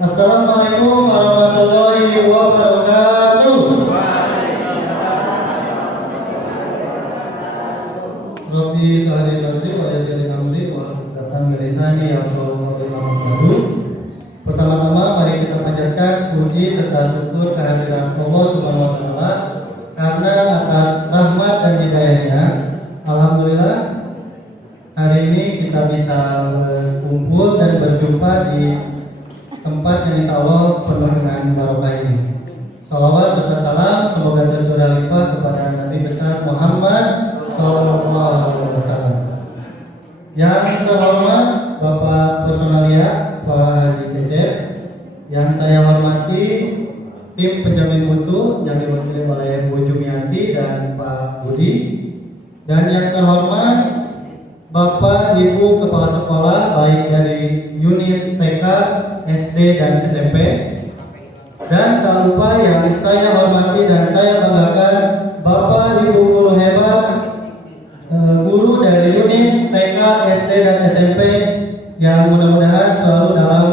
Assalamualaikum warahmatullahi wabarakatuh. Rabbi sholli sholli wa yassir amri wa hlul milisani yafqahu qawli. Pertama-tama mari kita panjatkan puji serta syukur kehadirat Allah Subhanahu wa taala karena atas rahmat dan hidayahnya alhamdulillah hari ini kita bisa berkumpul dan berjumpa di tempat yang insya Allah penuh dengan barokah ini. Salawat serta salam semoga tercurah limpah kepada Nabi besar Muhammad Sallallahu Alaihi Wasallam. Yang terhormat Bapak Personalia Pak Haji Cecep, yang saya hormati tim penjamin mutu yang diwakili oleh Bu Jumiati dan Pak Budi, dan yang terhormat Bapak Ibu Kepala Sekolah baik dari unit TK, SD dan SMP, dan tak lupa yang saya hormati dan saya banggakan Bapak Ibu guru hebat, guru dari unit TK, SD dan SMP yang mudah-mudahan selalu dalam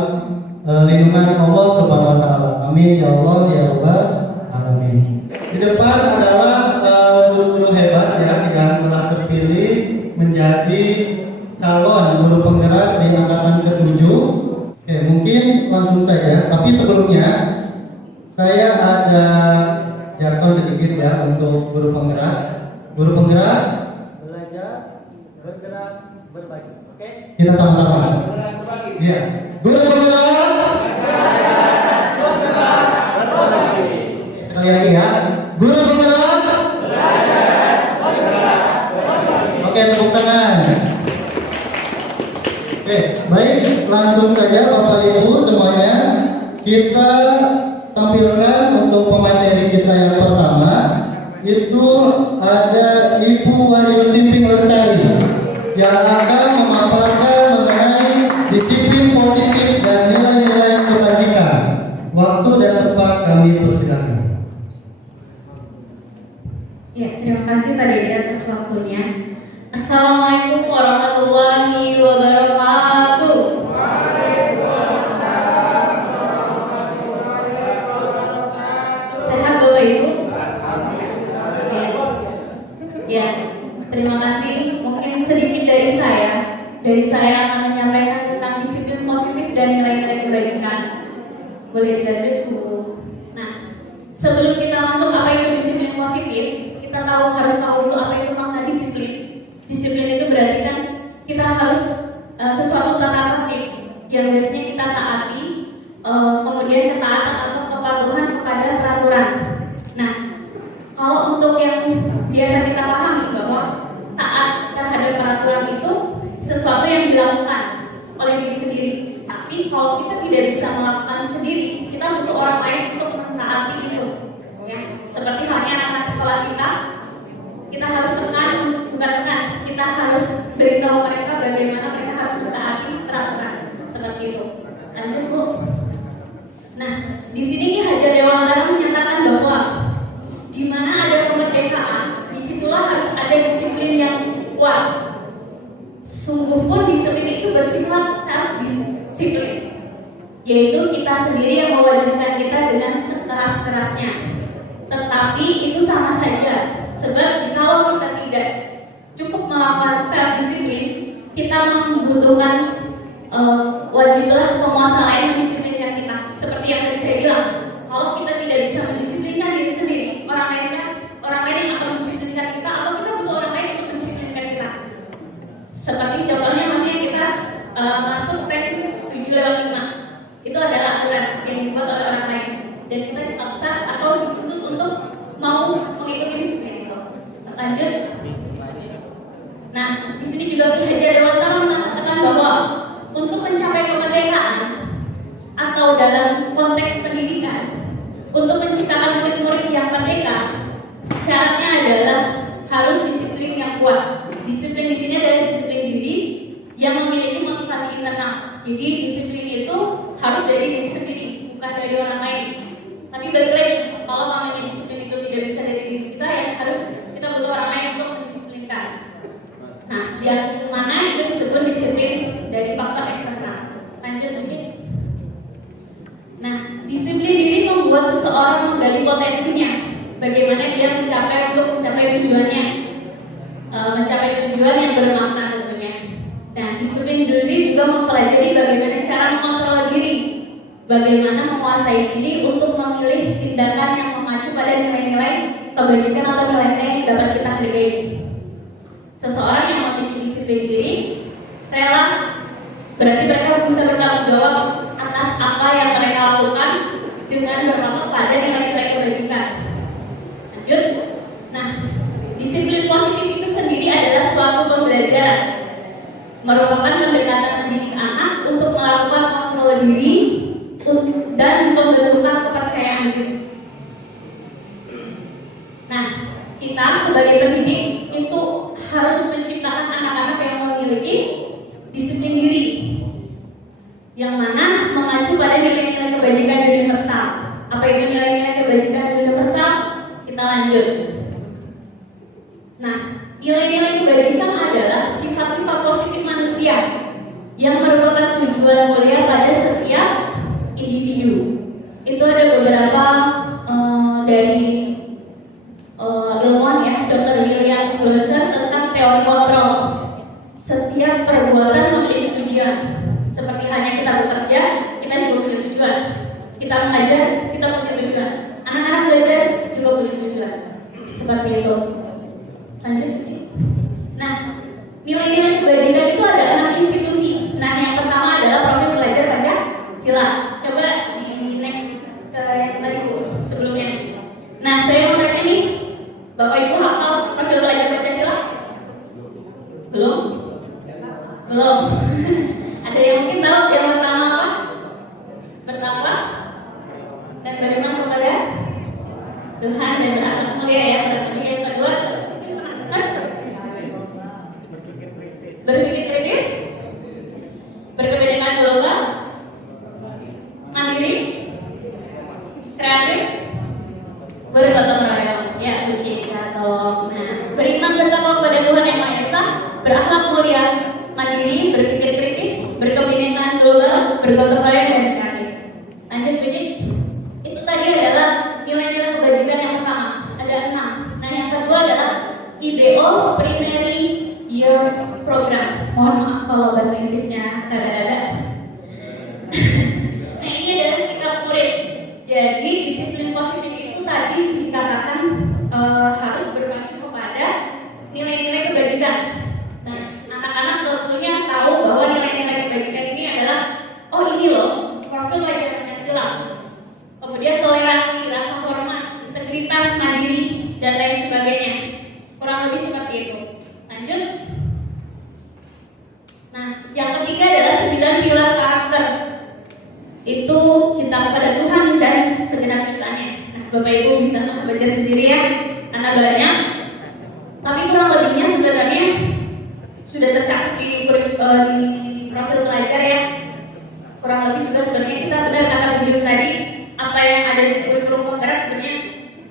lindungan Allah Subhanahu wa taala. Amin ya Allah ya rabbal alamin. Di depan adalah guru-guru hebat ya yang telah terpilih menjadi calon guru penggerak di angkatan ke-7. Oke, mungkin langsung saja, tapi sebelumnya saya ada jargon sedikit ya untuk guru penggerak. Guru penggerak belajar, bergerak, berbagi. Oke, kita sama-sama. Iya. Guru penggerak bergerak, berbagi. Sekali lagi ya. Guru penggerak belajar, bergerak, berbagi. Oke, tepuk tangan. Oke, baik, langsung saja Bapak Ibu semuanya kita tampilkan untuk pemateri kita yang pertama. Itu ada Ibu Wahyu Simping Lestari yang akan memaparkan mengenai disiplin positif dan nilai-nilai kebajikan. Waktu dan tempat kami persilakan. Ya, terima kasih Pak Dede atas waktunya. Assalamualaikum warahmatullahi wabarakatuh. Sehat Bapak Ibu? Ya, terima kasih. Mungkin sedikit dari saya. Akan menyampaikan tentang disiplin positif dan nilai-nilai kebajikan. Boleh dilanjut Bu? Nah, sebelum kita masuk apa itu disiplin positif, kita harus tahu dulu apa itu makna disiplin. Disiplin itu berarti kan kita harus sesuatu tata tertib yang biasanya kita taati, kemudian ketaatan atau kepatuhan kepada peraturan. Nah, kalau untuk yang biasa kita pahami bahwa taat terhadap peraturan itu sesuatu yang dilakukan oleh diri sendiri. Tapi kalau kita tidak bisa melakukan sendiri, kita butuh orang lain untuk mentaati itu. Ya, seperti halnya anak-anak sekolah kita harus kita harus beritahu mereka bagaimana mereka harus mentaati peraturan seperti itu. Lanjut Bu. Nah, di sini Ki Hajar Dewantara menyatakan bahwa di mana ada kemerdekaan, disitulah harus ada disiplin yang kuat. Sungguh pun disiplin itu bersifat self-disiplin, yaitu kita sendiri yang mewajibkan kita dengan sekeras-kerasnya. Tetapi itu sama saja, sebab jikalau kita tidak cukup melakukan self-disiplin, kita membutuhkan wajiblah penguasa lain mendisiplinkan kita. Seperti yang tadi saya bilang, kalau kita tidak bisa mendisiplinkan diri sendiri, orang lain yang akan mendisiplinkan kita, atau kita butuh orang lain untuk mendisiplinkan kita. Seperti contohnya maksudnya kita masuk pen 7/5, itu adalah aturan yang dibuat oleh orang lain, dan kita dipaksa atau dituntut untuk mau mengikuti disiplin itu. Lanjut. Nah, di sini juga Ki Haji Dewantara mengatakan bahwa untuk mencapai kemerdekaan atau dalam konteks pendidikan, untuk menciptakan murid-murid yang merdeka, syaratnya adalah harus disiplin yang kuat. Disiplin di sini adalah disiplin diri yang memiliki motivasi internal. Jadi disiplin itu harus dari diri sendiri, bukan dari orang lain. Tapi balik lagi, kalau namanya disiplin itu tidak bisa dari diri kita, ya harus kita butuh orang lain untuk mendisiplinkan. Nah, yang mana itu disebut disiplin dari faktor eksternal. Lanjut, lanjut. Nah, disiplin diri membuat seseorang menggali potensinya. Bagaimana dia mencapai tujuannya, mencapai tujuan yang bermakna tentunya. Nah, disiplin diri juga mempelajari bagaimana cara mengontrol diri, bagaimana menguasai diri untuk memilih tindakan yang mengacu pada nilai-nilai kebajikan atau nilai-nilai yang dapat kita hargai. Seseorang yang memiliki disiplin diri rela, berarti mereka bisa bertanggung jawab atas apa yang mereka lakukan dengan berpatokan pada nilai-nilai kebajikan. Lanjut. Nah, disiplin positif itu sendiri adalah suatu pembelajaran, merupakan pendekatan mendidik anak untuk melakukan kontrol diri dan pembentukan kepercayaan diri. Nah, kita sebagai pendidik itu harus menciptakan anak-anak yang memiliki disiplin diri, yang mana mengacu pada nilai-nilai kebajikan universal. Apa itu nilai-nilai kebajikan universal? Kita lanjut. Nah, nilai-nilai kebajikan adalah sifat-sifat positif manusia yang merupakan tujuan mulia pada setiap individu. Itu ada beberapa dari ilmuwan ya, Dr. William Glasser tentang teori kontrol. Setiap perbuatan memiliki tujuan. Seperti hanya kita bekerja, kita juga punya tujuan. Kita mengajar, kita punya tujuan. Anak-anak belajar juga punya tujuan. Seperti itu. Lanjut. Nah, nilai-nilai kebajikan itu ada 6 institusi. Nah, yang pertama adalah profil pelajar Pancasila. Coba di next ke yang tadi Bu, sebelumnya. Nah, saya mau tanya nih, Bapak Ibu hafal profil pelajar Pancasila? Belum? Belum. Ada yang mungkin tahu yang pertama apa? Bertakwa dan beriman kepada Tuhan dan berakhlak mulia ya. Yang kedua, berpikir kritis, berkepentingan global, mandiri, kreatif, bergotong royong. Ya, puji tolong. Nah, beriman bertakwa kepada Tuhan yang Maha Esa, berakhlak mulia, mandiri, berpikir kritis, berkepentingan global, bergotong royong dan kreatif. Lanjut, puji. Itu tadi adalah nilai-nilai kebajikan yang pertama. Ada 6. Nah, yang kedua adalah IBO Primary Years Program. Mohon maaf kalau bahasa Inggrisnya rada-rada. Nah, ini adalah sikap murid. Jadi disiplin positif itu tadi dikatakan harus berpacu kepada nilai-nilai kebajikan. Nah, anak-anak tentunya tahu bahwa nilai-nilai kebajikan ini adalah, oh ini loh, profil pelajar Pancasila. Kemudian toleransi, rasa hormat, integritas, mandiri, dan lain sebagainya. Kurang lebih seperti itu. Lanjut. Nah, yang ketiga adalah 9 pilar karakter. Itu cinta kepada Tuhan dan segenap ciptaannya. Nah, Bapak Ibu bisa baca sendiri ya, karena banyak. Tapi kurang lebihnya sebenarnya sudah tercakup di profil pelajar ya. Kurang lebih juga sebenarnya kita benar kata ujung tadi, apa yang ada di kurikulum penggerak sebenarnya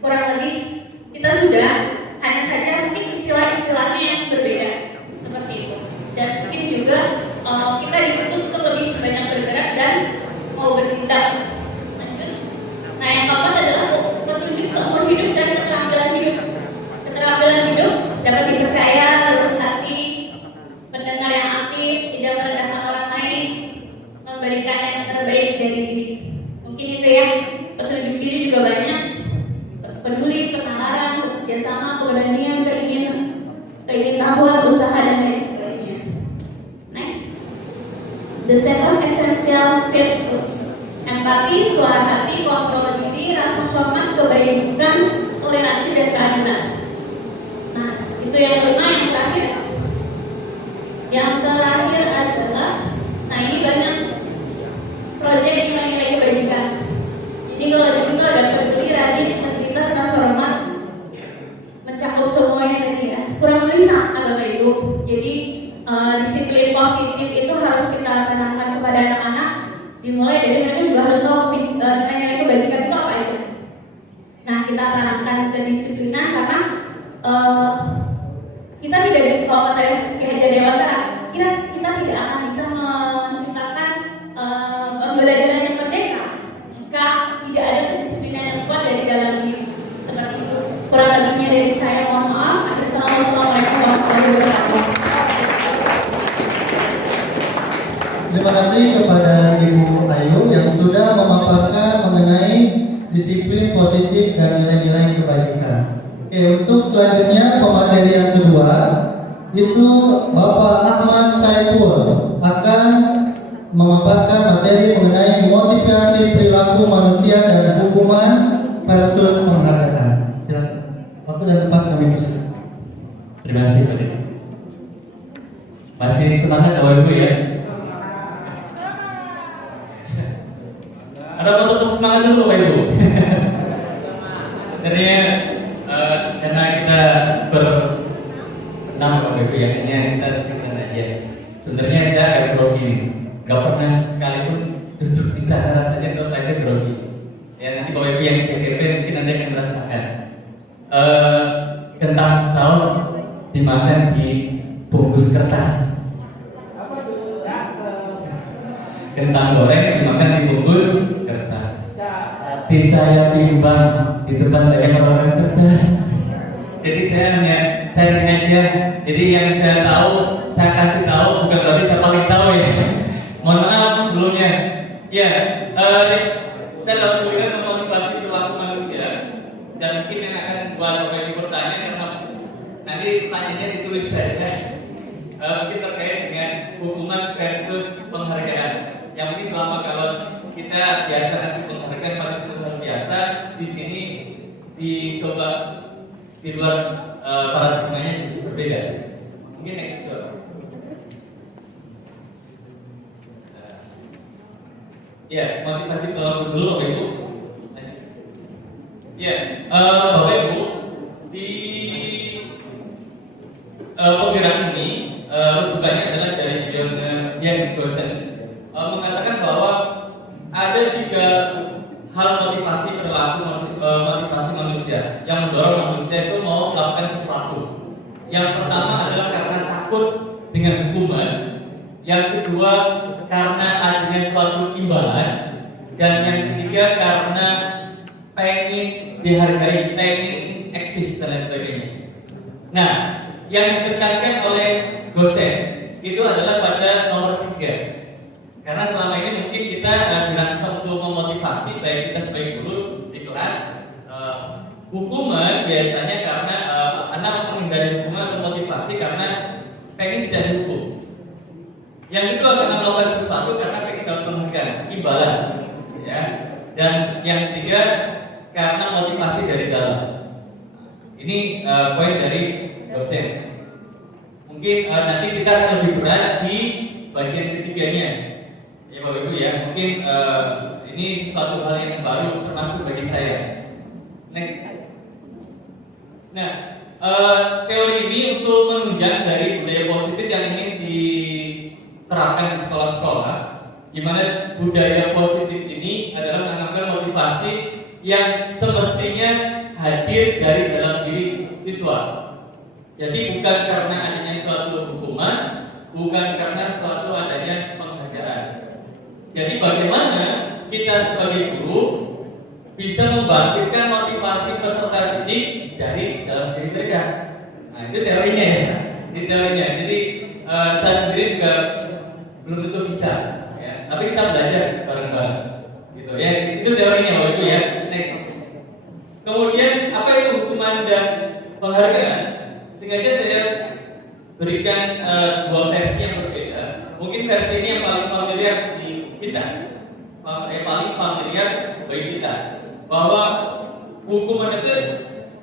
kurang lebih kita sudah, hanya saja mungkin istilah-istilahnya yang berbeda seperti itu. Dan mungkin juga kita dituntut untuk lebih banyak bergerak dan mau bertindak. Lanjut. Nah, yang keempat adalah petunjuk seumur hidup dan keterampilan hidup. Keterampilan hidup dapat dipercaya, lurus hati, pendengar yang aktif, tidak merendahkan orang lain, memberikan yang terbaik dari diri. Mungkin itu ya. Petunjuk diri juga banyak. Peduli, penalaran, bekerjasama, keberanian, keinginan, usaha dan lain sebagainya. Next. The 7 essential virtues. Empati, suara hati, kontrol diri, rasa hormat, kebaikan, toleransi dan keadilan. Nah, Itu yang kelima. Yang terakhir adalah, nah ini banyak proyek nilai-nilai kebajikan. Jadi kalau di situ ada peduli, rajin, integritas, rasa hormat, mencakup semuanya tadi ya. Kurang lebih sama Bapak Ibu. Jadi disiplin positif itu harus kita tanamkan kepada anak-anak. Dimulai dari mereka juga harus tahu nilai-nilai kebajikan itu apa aja. Nah, kita tanamkan kedisiplinan karena kita tidak bisa, kalau kata Ki Hajar Dewantara, kita tidak akan bisa menciptakan pembelajaran yang merdeka jika tidak ada kedisiplinan yang kuat dari dalam diri. Seperti itu. Kurang lebihnya dari saya, mohon maaf. Assalamualaikum warahmatullahi wabarakatuh. Terima kasih kepada Ibu Ayu yang sudah memaparkan mengenai disiplin positif dan nilai-nilai kebajikan. Oke, untuk selanjutnya pemateri yang kedua itu Bapak Ahmad Saiful akan memaparkan materi mengenai motivasi perilaku manusia dan hukuman versus penghargaan. Silakan. Waktu dan tempat kami persilakan. Terima kasih Pak Dedi. Masih semangat Bapak Ibu ya? Ada untuk semangat dulu Bapak Ibu. Sebenarnya karena kita berenam Bapak Ibu ya, hanya kita sedikit aja. Sebenarnya saya agak grogi, nggak pernah sekalipun duduk di sana rasanya tetap aja grogi. Ya nanti Bapak Ibu yang CTP mungkin nanti akan merasakan. Kentang saus dimakan di bungkus kertas. Kentang goreng dimakan di bungkus kertas. Hati saya bimbang di tempat banyak orang cerdas. Jadi saya hanya sharing aja. Jadi yang saya tahu, saya kasih tahu, bukan berarti saya paling tahu ya. Mohon maaf sebelumnya. Ya, saya dapat kuliah memotivasi perilaku manusia. Dan mungkin yang akan buat Bapak Ibu bertanya karena nanti pertanyaannya ditulis saja. Mungkin terkait dengan hukuman versus penghargaan. Yang mungkin selama kalau kita biasa kasih penghargaan pada sesuatu hal biasa, di sini dicoba di luar paradigmanya berbeda. Mungkin next door. Ya, motivasi perilaku dulu Bapak Ibu. Ya, Bapak Ibu di penggerak ini rujukannya adalah dari Dian dosen mengatakan bahwa ada 3 hal motivasi perilaku motivasi manusia yang mendorong manusia itu mau melakukan sesuatu. Yang pertama adalah karena takut dengan hukuman, yang kedua karena adanya suatu imbalan, dan yang ketiga karena pengen dihargai, pengen eksis dan lain sebagainya. Nah, yang ditekankan oleh dosen itu adalah pada nomor 3. Karena selama ini mungkin kita dirangsang untuk memotivasi baik kita sebagai guru di kelas hukuman biasanya karena anak menghindari hukuman atau motivasi karena pengen tidak dihukum. Yang kedua karena melakukan sesuatu karena pengen dapat penghargaan, imbalan, ya. Dan yang ketiga karena motivasi dari dalam. Ini poin dari dosen. Mungkin nanti kita akan lebih berat di bagian ketiganya. Ya Bapak Ibu ya, mungkin ini suatu hal yang baru termasuk bagi saya. Next. Nah, teori ini untuk menunjang dari budaya positif yang ingin diterapkan di sekolah-sekolah, di mana budaya positif ini adalah menanamkan motivasi yang semestinya hadir dari dalam diri siswa. Jadi bukan karena adanya suatu hukuman, bukan karena suatu adanya penghargaan. Jadi bagaimana kita sebagai guru bisa membangkitkan motivasi peserta didik dari dalam diri mereka. Nah itu teorinya ya. Ini teorinya. Jadi saya sendiri juga belum tentu bisa. Ya. Tapi kita belajar bareng-bareng. Gitu ya. Itu teorinya Bapak Ibu ya. Next. Kemudian apa itu hukuman dan penghargaan? Sengaja saya berikan 2 versi yang berbeda. Mungkin versi ini yang paling familiar di kita, paling familiar bagi kita, bahwa hukuman itu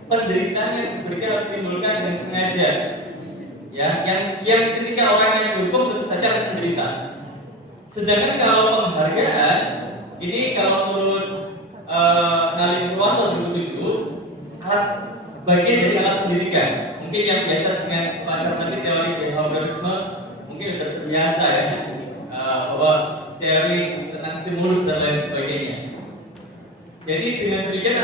penderitaan yang diberikan atau ditimbulkan dengan sengaja saja. Ya, yang ketika orang yang dihukum tentu saja akan menderita. Sedangkan kalau penghargaan ini kalau menurut Nalim Purwanto 2007 alat bagian dari alat pendidikan. Mungkin yang biasa dengan materi teori behaviorisme mungkin sudah biasa ya, bahwa teori tentang stimulus dan lain sebagainya. Jadi dengan demikian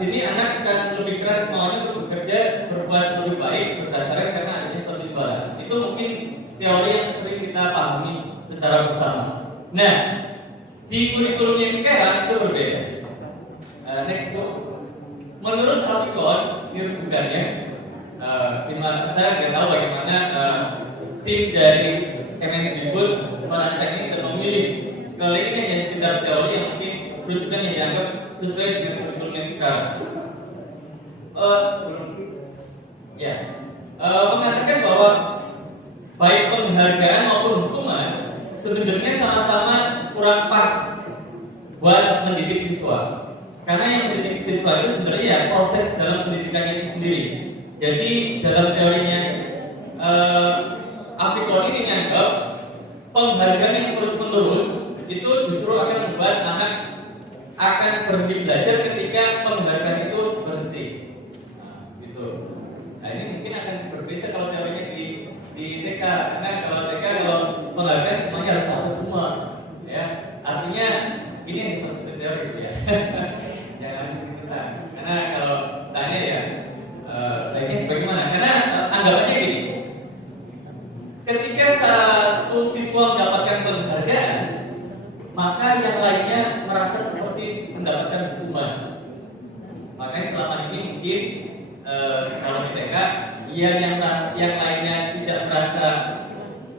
sini anak akan lebih keras maunya untuk bekerja berbuat lebih baik berdasarkan karena adanya suatu imbalan. Itu mungkin teori yang sering kita pahami secara bersama. Nah, di kurikulum yang sekarang itu berbeda. Next book. Menurut Alfikon, ini rujukannya, saya nggak tahu bagaimana tim dari Kemendikbud merancang ini dan memilih. Sekali lagi ini hanya sekedar teori yang mungkin rujukan yang dianggap sesuai dengan kurikulum yang sekarang. Mengatakan bahwa baik penghargaan maupun hukuman sebenarnya sama-sama kurang pas buat mendidik siswa. Karena yang mendidik siswa itu sebenarnya ya proses dalam pendidikannya itu sendiri. Jadi dalam teorinya Apikon ini menganggap penghargaan yang terus-menerus itu justru akan membuat anak akan berhenti belajar ketika penghargaan itu berhenti. Gitu. Nah ini mungkin akan berbeda kalau teorinya di TK. Karena kalau TK kalau penghargaan semuanya harus satu semua. Ya, artinya ini yang disebut teori gitu ya. Jangan langsung kita. Karena kalau tanya ya baiknya sebagaimana? Karena anggapannya gini. Ketika satu siswa mendapatkan penghargaan, maka yang lainnya merasa seperti mendapatkan hukuman. Makanya selama ini mungkin kalau di TK, yang lainnya tidak merasa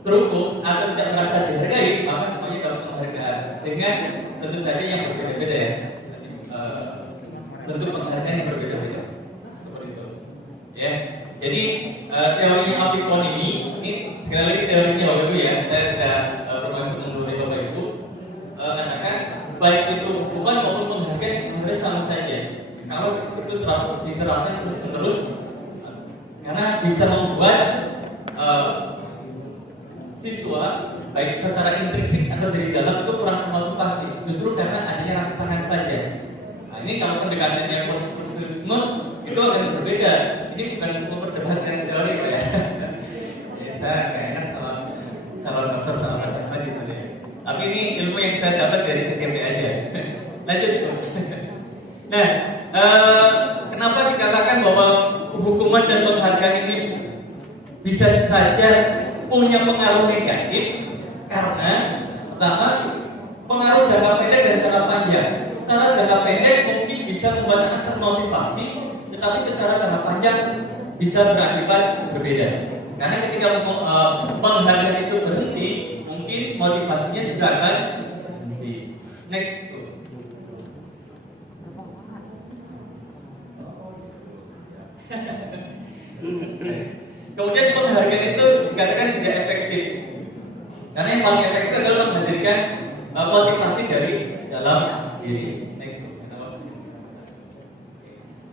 terhukum atau tidak merasa dihargai, maka semuanya dapat penghargaan. Dengan tentu saja yang berbeda-beda ya. Bentuk penghargaan yang berbeda-beda. Seperti itu. Ya. Jadi teorinya Apikon ini sekali lagi teorinya Bapak Ibu ya, saya sudah bermaksud menurut Bapak Ibu katakan baik itu hukuman maupun penghargaan sebenarnya sama saja. Kalau itu diterapkan terus-menerus, karena bisa membuat siswa baik secara intrinsik atau dari dalam itu kurang memotivasi, justru karena adanya rangsangan saja. Nah, ini kalau pendekatannya konstruktivisme itu akan berbeda. Ini bukan memperdebatkan teori ya. Ya saya nggak enak sama dokter sama teman gitu ya. Tapi ini ilmu yang saya dapat dari TKP aja. Lanjut. Nah, kenapa dikatakan bahwa hukuman dan penghargaan ini bisa saja punya pengaruh negatif? Karena pertama pengaruh jangka pendek dan jangka panjang. Secara jangka pendek mungkin bisa membuat anak termotivasi, tetapi secara jangka panjang bisa berakibat berbeda. Karena ketika penghargaan itu berhenti, mungkin motivasinya juga akan berhenti. Next. Kemudian penghargaan itu dikatakan tidak efektif. Karena yang paling efektif adalah menghadirkan motivasi dari dalam diri. Next.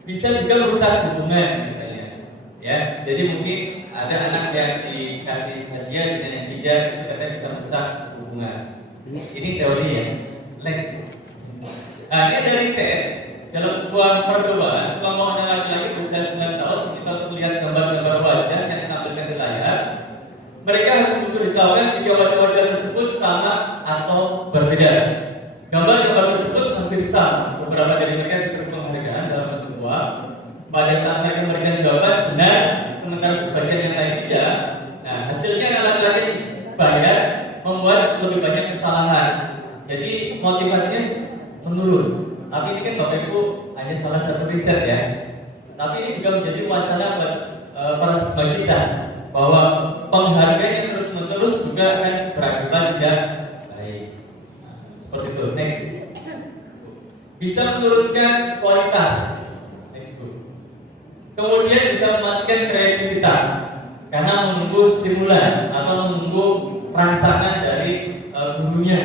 Bisa juga merusak hubungan, misalnya. Ya, jadi mungkin ada anak yang dikasih hadiah dan yang tidak, itu katanya bisa merusak hubungan. Ini teori ya. Next. Nah, ini dari riset dalam sebuah percobaan, sekelompok anak laki-laki berusia 9 tahun kita untuk melihat gambar-gambar wajah yang ditampilkan di layar. Mereka harus memberitahukan jika wajah-wajah tersebut sama atau berbeda. Gambar-gambar tersebut hampir sama. Beberapa dari mereka diberi penghargaan dalam bentuk uang. Pada saat mereka memberikan jawaban benar, sementara sebagian yang lain tidak. Nah, hasilnya laki-laki dibayar membuat lebih banyak kesalahan. Jadi motivasinya menurun. Tapi ini kan Bapak Ibu hanya salah satu riset ya. Tapi ini juga menjadi wacana buat para kita bahwa penghargaan yang terus-menerus juga akan berakibat tidak baik. Nah, seperti itu. Next. Bisa menurunkan kualitas. Next. Kemudian bisa mematikan kreativitas karena menunggu stimulan atau menunggu rangsangan dari gurunya.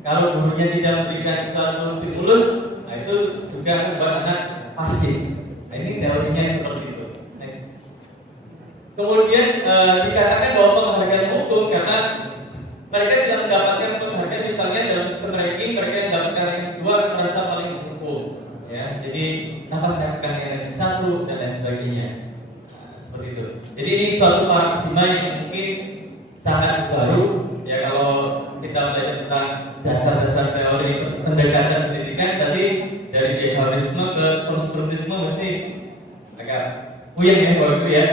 Kalau gurunya tidak memberikan suatu stimulus, nah itu juga membuat anak pasif. Nah, ini teorinya seperti itu. Next. Kemudian dikatakan bahwa penghargaan mutu karena mereka tidak mendapatkan penghargaan misalnya dalam sistem ranking mereka yang mendapatkan ranking 2 merasa paling berhukum ya. Jadi tanpa saya akan yang satu dan lain sebagainya. Seperti itu. Jadi ini suatu paradigma yang mungkin sangat baru ya kalau kita belajar tentang dasar-dasar teori pendekatan pendidikan tadi dari behaviorisme ke konstruktivisme mesti agak puyeng ya kalau itu ya.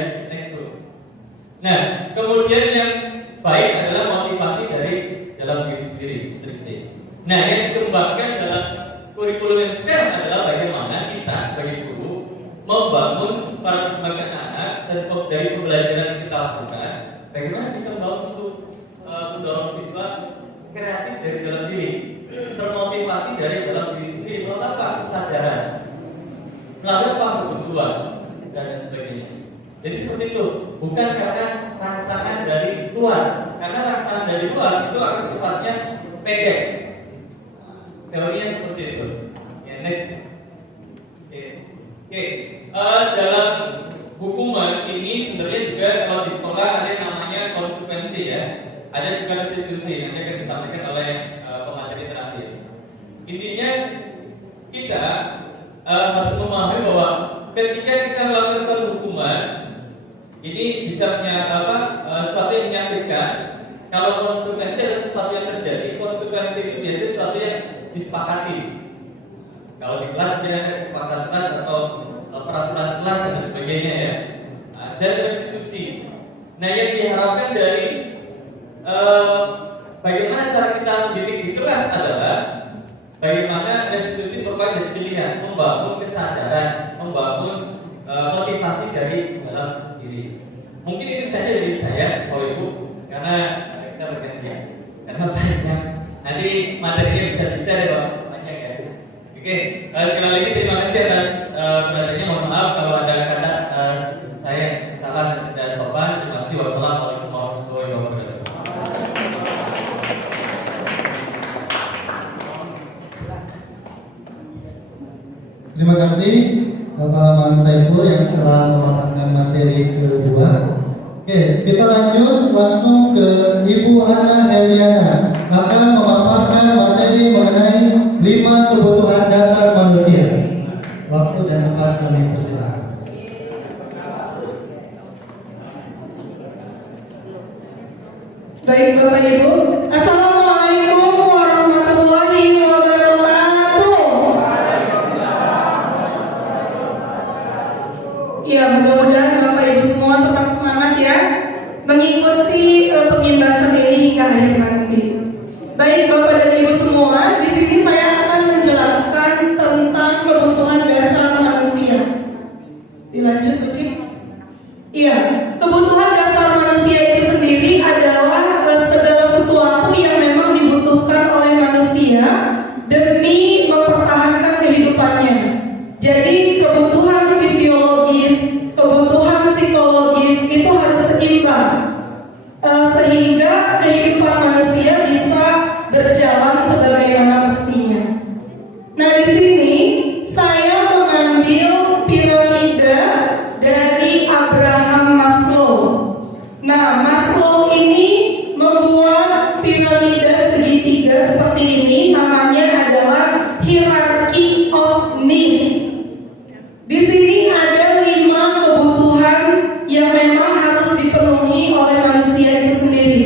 Nah, kemudian yang baik adalah motivasi dari dalam diri sendiri, intrinsic. Nah, yang dikembangkan dalam kurikulum yang sekarang adalah bagaimana kita sebagai guru membangun paradigma anak dan dari pembelajaran yang kita lakukan, bagaimana bisa mendorong siswa kreatif dari dalam diri, termotivasi dari dalam diri sendiri, melalui kesadaran, melalui pengetahuan dan sebagainya. Jadi seperti itu, bukan karena rangsangan dari luar. Karena rangsangan dari luar itu akan sifatnya pendek. Teorinya seperti itu. Ya, next. Oke. Dalam hukuman ini sebenarnya juga kalau di sekolah ada yang namanya konsekuensi ya. Ada juga restitusi yang akan disampaikan oleh pemateri terakhir. Intinya kita harus memahami bahwa ketika kita melakukan suatu hukuman ini bisa sesuatu yang menyakitkan. Kalau konsekuensi adalah sesuatu yang terjadi, konsekuensi itu biasanya sesuatu yang disepakati. Kalau di kelas dia ada kesepakatan kelas atau peraturan kelas dan sebagainya ya. Dan restitusi. Nah yang diharapkan dari bagaimana cara kita mendidik di kelas adalah bagaimana restitusi merupakan pilihan, membangun kesadaran, membangun motivasi dari dalam diri. Mungkin itu saja dari saya, Bapak Ibu, karena kita bergantian. Karena banyak. Nanti materinya bisa ya, Pak. Banyak ya. Oke, sekali lagi terima kasih atas perhatiannya. Mohon maaf kalau ada kata saya salah dan sopan. Terima kasih. Wassalamualaikum warahmatullahi wabarakatuh. Terima kasih Bapak Mas Saiful yang telah memaparkan materi kedua. Oke, kita lanjut langsung ke Ibu Ana Heliana akan memaparkan materi mengenai 5 kebutuhan dasar manusia. Waktu dan tempat kami persilakan. Baik Bapak Ibu, Assalamualaikum warahmatullahi wabarakatuh. Ya, mudah-mudahan Bapak Ibu semua tetap semangat ya mengikuti pengimbasan ini hingga akhir nanti. Baik Bapak dan Ibu semua, di sini saya akan menjelaskan tentang kebutuhan dasar manusia. Dilanjut, Bu Cik? Iya, kebutuhan dasar manusia itu sendiri adalah segala sesuatu yang memang dibutuhkan oleh manusia demi mempertahankan kehidupannya. Jadi kebutuhan fisiologis, kebutuhan psikologis itu harus seimbang sehingga kehidupan manusia bisa berjalan sebagaimana mestinya. Nah, di sini saya mengambil piramida dari Abraham Maslow. Nah, Maslow ini membuat piramida segitiga seperti ini, namanya adalah hierarchy of needs. Di sini ada 5 kebutuhan yang memang harus dipenuhi oleh manusia itu sendiri.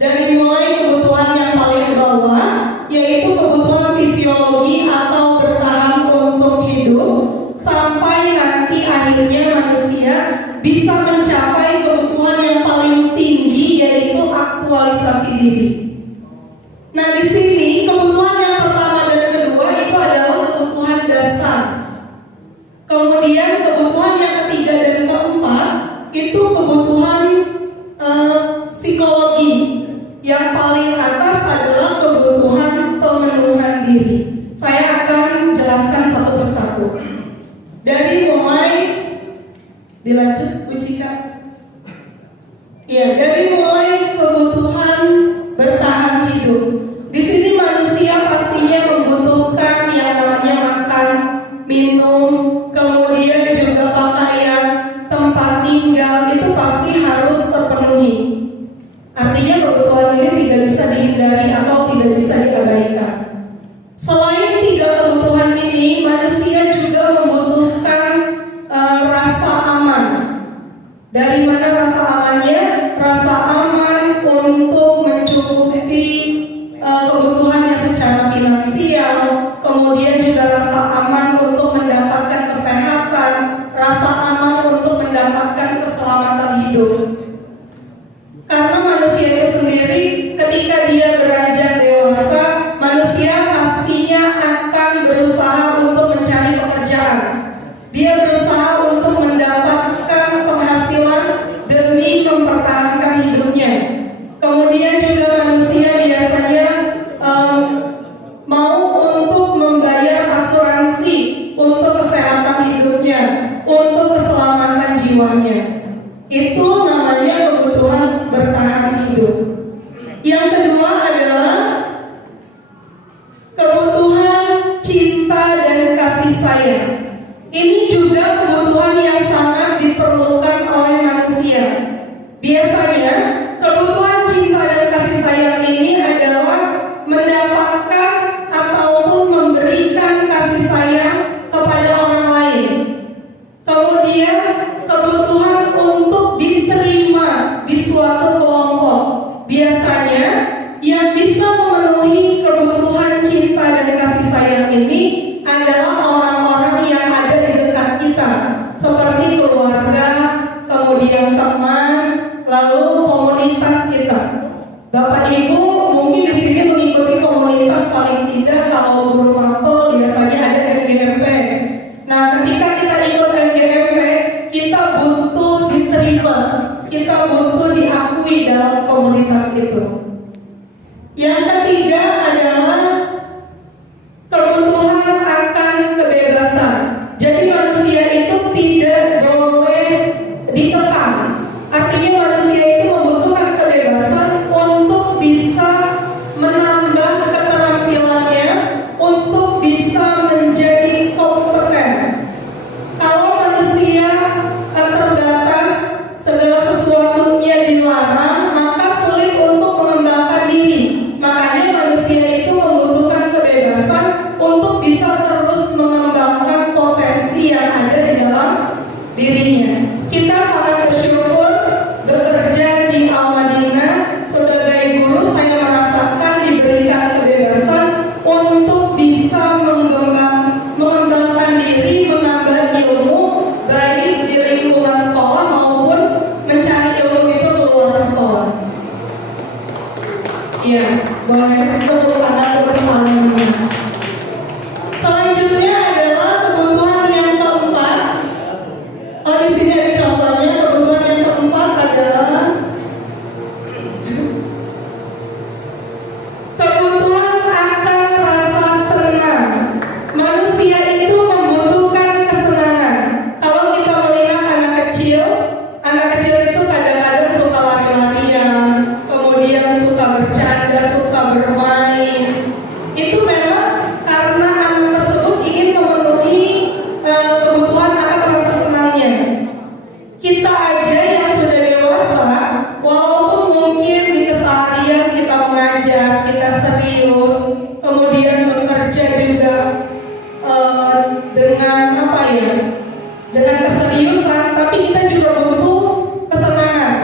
Dari mulai kebutuhan yang paling bawah, yaitu kebutuhan fisiologi atau bertahan untuk hidup, sampai nanti akhirnya manusia bisa mencapai kebutuhan yang paling tinggi, yaitu aktualisasi diri. Nah, di sini kebutuhan yang pertama dan kedua itu adalah kebutuhan dasar. Kemudian kebutuhan yang ketiga dan keempat itu kebutuhan psikologi. Yang paling atas adalah kebutuhan pemenuhan diri. Saya akan jelaskan satu persatu. Dari mulai dilanjut, Bu Cika. Ya, dari mulai kebutuhan bertahan hidup. Di sini manusia pastinya membutuhkan yang namanya makan, minum, kemudian juga pakaian, tempat tinggal, itu pasti Dari mana rasa amannya? Rasa aman untuk mencukupi kebutuhannya secara finansial, kemudian juga rasa aman untuk mendapatkan kesehatan, rasa aman untuk mendapatkan keselamatan hidup. Karena manusia itu sendiri ketika dia beranjak dewasa, manusia pastinya akan berusaha untuk mencari pekerjaan. Dia berusaha untuk mendapatkan penghasilan demi mempertahankan hidupnya. Kemudian juga manusia biasanya mau untuk membayar asuransi untuk kesehatan hidupnya, untuk keselamatan jiwanya. Itu namanya kebutuhan bertahan hidup. Yang kedua adalah kebutuhan cinta dan kasih sayang. Ini juga kebutuhan yang sangat diperlukan oleh manusia. Biasanya kebutuhan cinta dan kasih sayang ini adalah mendapatkan ataupun memberikan kasih sayang kepada orang lain. Kemudian kebutuhan untuk diterima di suatu kelompok. Biasanya yang bisa memenuhi kebutuhan cinta dan kasih sayang ini adalah orang-orang yang ada di dekat kita, seperti keluarga, kemudian teman, lalu komunitas kita. Bapak Ibu mungkin di sini mengikuti komunitas, paling tidak kalau guru mapel biasanya ada MGMP. Nah, ketika kita ikut MGMP, kita butuh diterima, kita butuh diakui dalam komunitas itu. Yang ketiga adalah kebutuhan akan kebebasan. Jadi manusia itu tidak boleh dikekang. Artinya manusia itu membutuhkan kebebasan untuk bisa menambah keterampilannya, untuk bisa menjadi kompeten. Kalau manusia terbatas, segala sesuatunya dilarang, maka sulit untuk mengembangkan diri. Makanya manusia itu membutuhkan kebebasan untuk bisa terus mengembangkan potensi yang ada di dalam dirinya. Kita sangat bersyukur bekerja di Al-Madinah sebagai guru. Saya merasakan diberikan kebebasan untuk bisa mengembangkan diri, menambah ilmu baik di lingkungan sekolah maupun mencari ilmu itu keluar sekolah. Iya, boleh tepuk tangan untuk Al-Madinah. Selanjutnya adalah kebutuhan yang keempat. Oh, di sini ada contohnya. Kebutuhan yang keempat adalah kebutuhan akan rasa senang. Manusia itu membutuhkan kesenangan. Kalau kita melihat anak kecil itu kadang-kadang suka lari-larian, kemudian suka bercanda, suka bermain. Itu memang karena anak tersebut ingin memenuhi kebutuhan akan rasa senangnya. Kita aja yang sudah dewasa, walaupun mungkin di keseharian kita mengajar, kita serius, kemudian bekerja juga dengan keseriusan, tapi kita juga butuh kesenangan.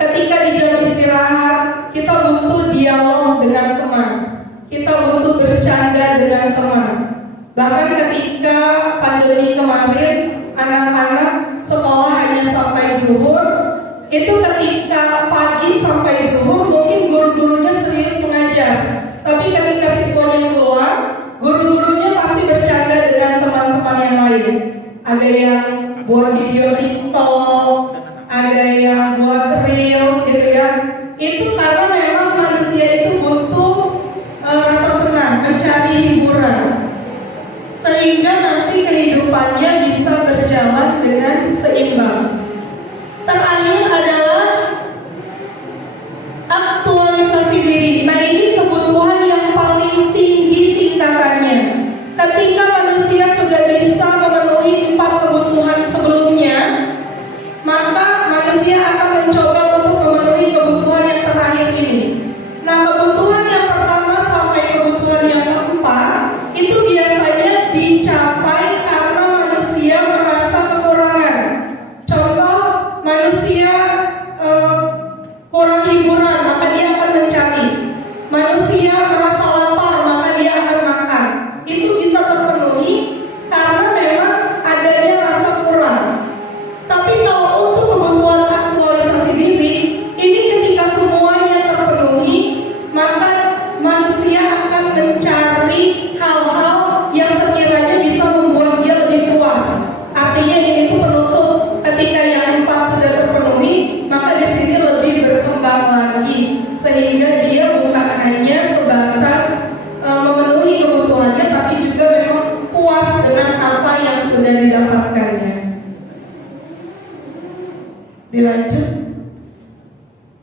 Ketika di jam istirahat, kita butuh dialog dengan teman, kita butuh bercanda dengan teman. Bahkan ketika pandemi kemarin, anak-anak sekolah hanya sampai zuhur. Itu ketika pagi sampai zuhur mungkin guru-gurunya serius mengajar, tapi ketika siswanya keluar, guru-gurunya pasti bercanda dengan teman-teman yang lain. Ada yang buat video TikTok, ada yang buat reels gitu ya. Itu karena memang manusia itu butuh rasa senang, mencari hiburan, sehingga nanti kehidupannya bisa berjalan dengan seimbang. Terakhir adalah aktualisasi diri. Nah, ini kebutuhan yang paling tinggi tingkatannya. Ketika manusia sudah bisa memenuhi 4 kebutuhan sebelumnya, maka manusia akan mencoba untuk memenuhi kebutuhan yang terakhir ini. Nah, kebutuhan yang pertama sampai kebutuhan yang keempat itu biasanya dicapai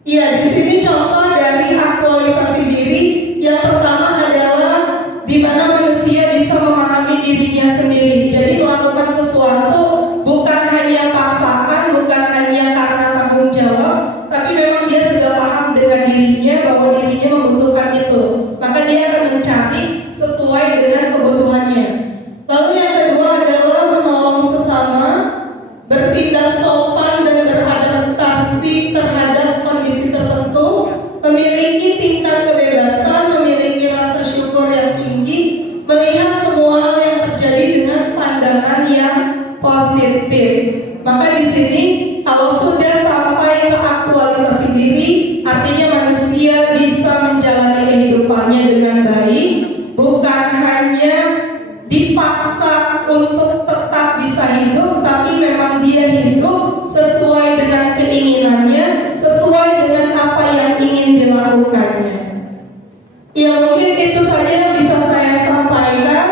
Ya, di sini contoh dari aktualisasi diri. Yang pertama adalah di mana manusia bisa memahami dirinya sendiri. Jadi melakukan sesuatu bukan hanya paksaan, bukan hanya karena tanggung jawab, tapi memang dia sudah paham dengan dirinya bahwa dirinya membutuhkan itu. Maka dia akan mencari sesuai dengan kebutuhannya. Lalu yang kedua adalah menolong sesama, bertindak sopan dan beradaptasi terhadap kondisi tertentu, memiliki tingkat kebebasan, memiliki rasa syukur yang tinggi, melihat semua hal yang terjadi dengan pandangan yang positif. Maka di sini kalau sudah sampai ke aktualisasi diri, artinya manusia bisa menjalani kehidupannya dengan baik, bukan hanya dipaksa untuk tetap bisa hidup, tapi memang dia hidup sesuai dengan keinginannya, sesuai dengan apa yang ingin dilakukannya. Ya, mungkin itu saja yang bisa saya sampaikan.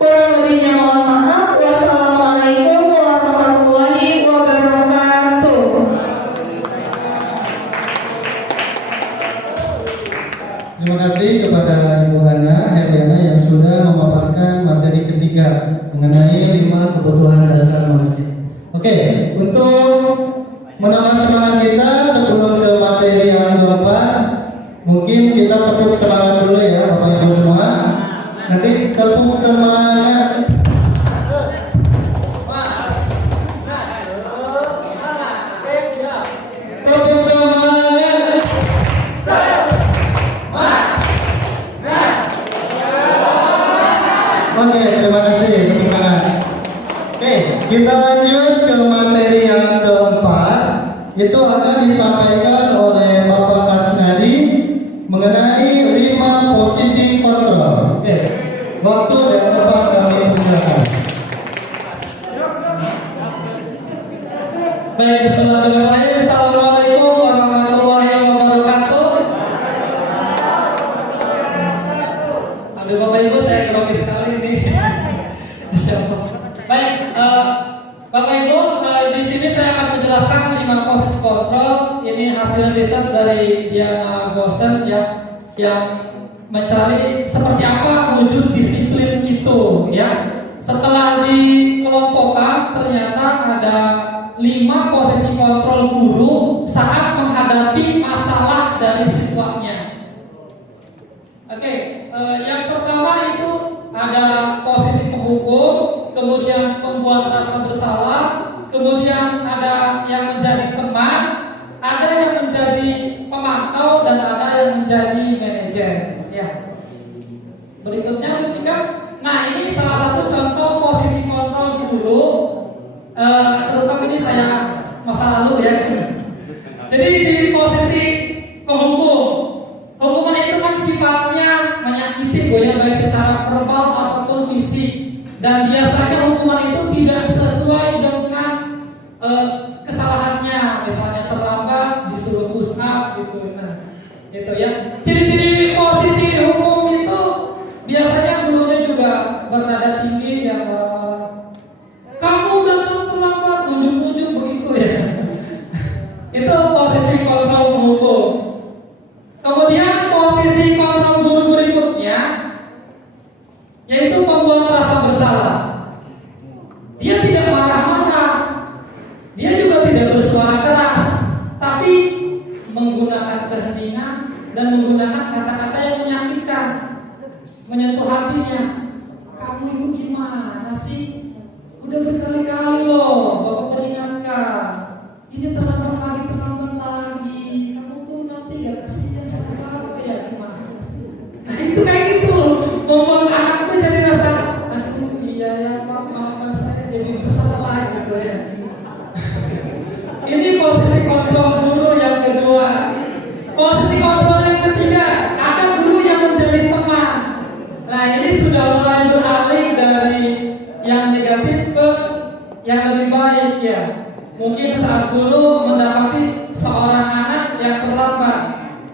Kurang lebihnya mohon maaf. Wassalamualaikum warahmatullahi wabarakatuh. Terima kasih kepada Ibu Helena yang sudah memaparkan materi ketiga mengenai 5 kebutuhan dasar manusia. Oke, untuk menambah semangat kita sebelum ke materi yang keempat, mungkin kita tepuk semangat dulu ya Bapak Ibu semua. Nanti tepuk semangat. Tepuk semangat. Oke, terima kasih. Tepuk tangan. Oke, kita lanjut ke materi yang keempat. Itu akan disampaikan oleh Bapak Kasnadi mengenai 5 posisi kontrol. Oke, waktu dan tempat kami persilakan. Baik, bismillahirrahmanirrahim. Assalamualaikum warahmatullahi wabarakatuh. Aduh Bapak Ibu, saya grogi sekali ini. Insyaallah. Baik, Bapak Ibu, di sini saya akan menjelaskan 5 posisi kontrol. Ini hasil riset dari Diana Gosen yang mencari seperti apa wujud disiplin itu, ya. Setelah dikelompokkan, ternyata ada 5 posisi kontrol guru saat menghadapi masalah dari siswanya. Oke, yang pertama itu ada posisi penghukum, kemudian pembuat rasa bersalah, kemudian ada yang menjadi teman, ada yang menjadi pemantau, dan ada yang menjadi manajer. Ya. Berikutnya juga, nah ini salah satu contoh posisi kontrol guru. Terutama ini saya masa lalu ya. Jadi di posisi penghukum, hukuman itu kan sifatnya menyakiti ya, baik secara verbal ataupun fisik, dan biasanya hukuman itu tidak sesuai dengan kesalahannya, misalnya terlambat disuruh push up gitu. Nah, gitu ya. Ciri-ciri posisi hukum itu biasanya gurunya juga bernada tinggi ya, kamu datang terlambat, nunjuk-nunjuk begitu ya. Itu posisi kontrol penghukum. Kemudian posisi kontrol guru berikutnya yaitu pembuat rasa bersalah. Dia tidak marah-marah, dia juga tidak bersuara keras, tapi menggunakan keheningan dan menggunakan kata-kata yang menyakitkan, menyentuh hatinya. Kamu itu gimana sih? Udah berkali-kali loh Bapak peringatkan, ini terlambat lagi. Kamu tuh nanti gak kasihan seperti apa ya, gimana sih? Nah itu kayak gitu, membuat anak tuh jadi rasa, aduh iya ya Pak, maafkan saya jadi bersalah gitu ya. Ini posisi kontrol guru yang kedua. Posisi kontrol yang ketiga, ada guru yang menjadi teman. Nah ini sudah mulai beralih dari yang negatif ke yang lebih baik ya. Mungkin saat guru mendapati seorang anak yang terlambat,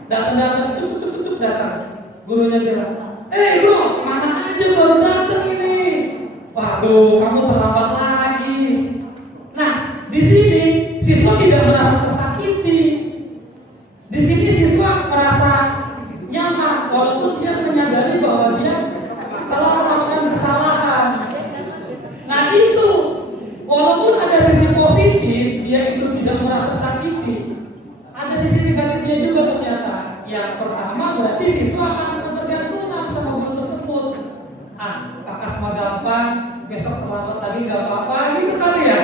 datang cuk datang, gurunya bilang, bro, mana aja baru datang ini. Waduh, kamu terlambat lagi. Nah, di sini siswa tidak merasa tersakiti. yang pertama berarti siswa akan ketergantungan sama guru tersebut. Kakak mah gampang, besok terlambat lagi nggak apa-apa gitu kali ya.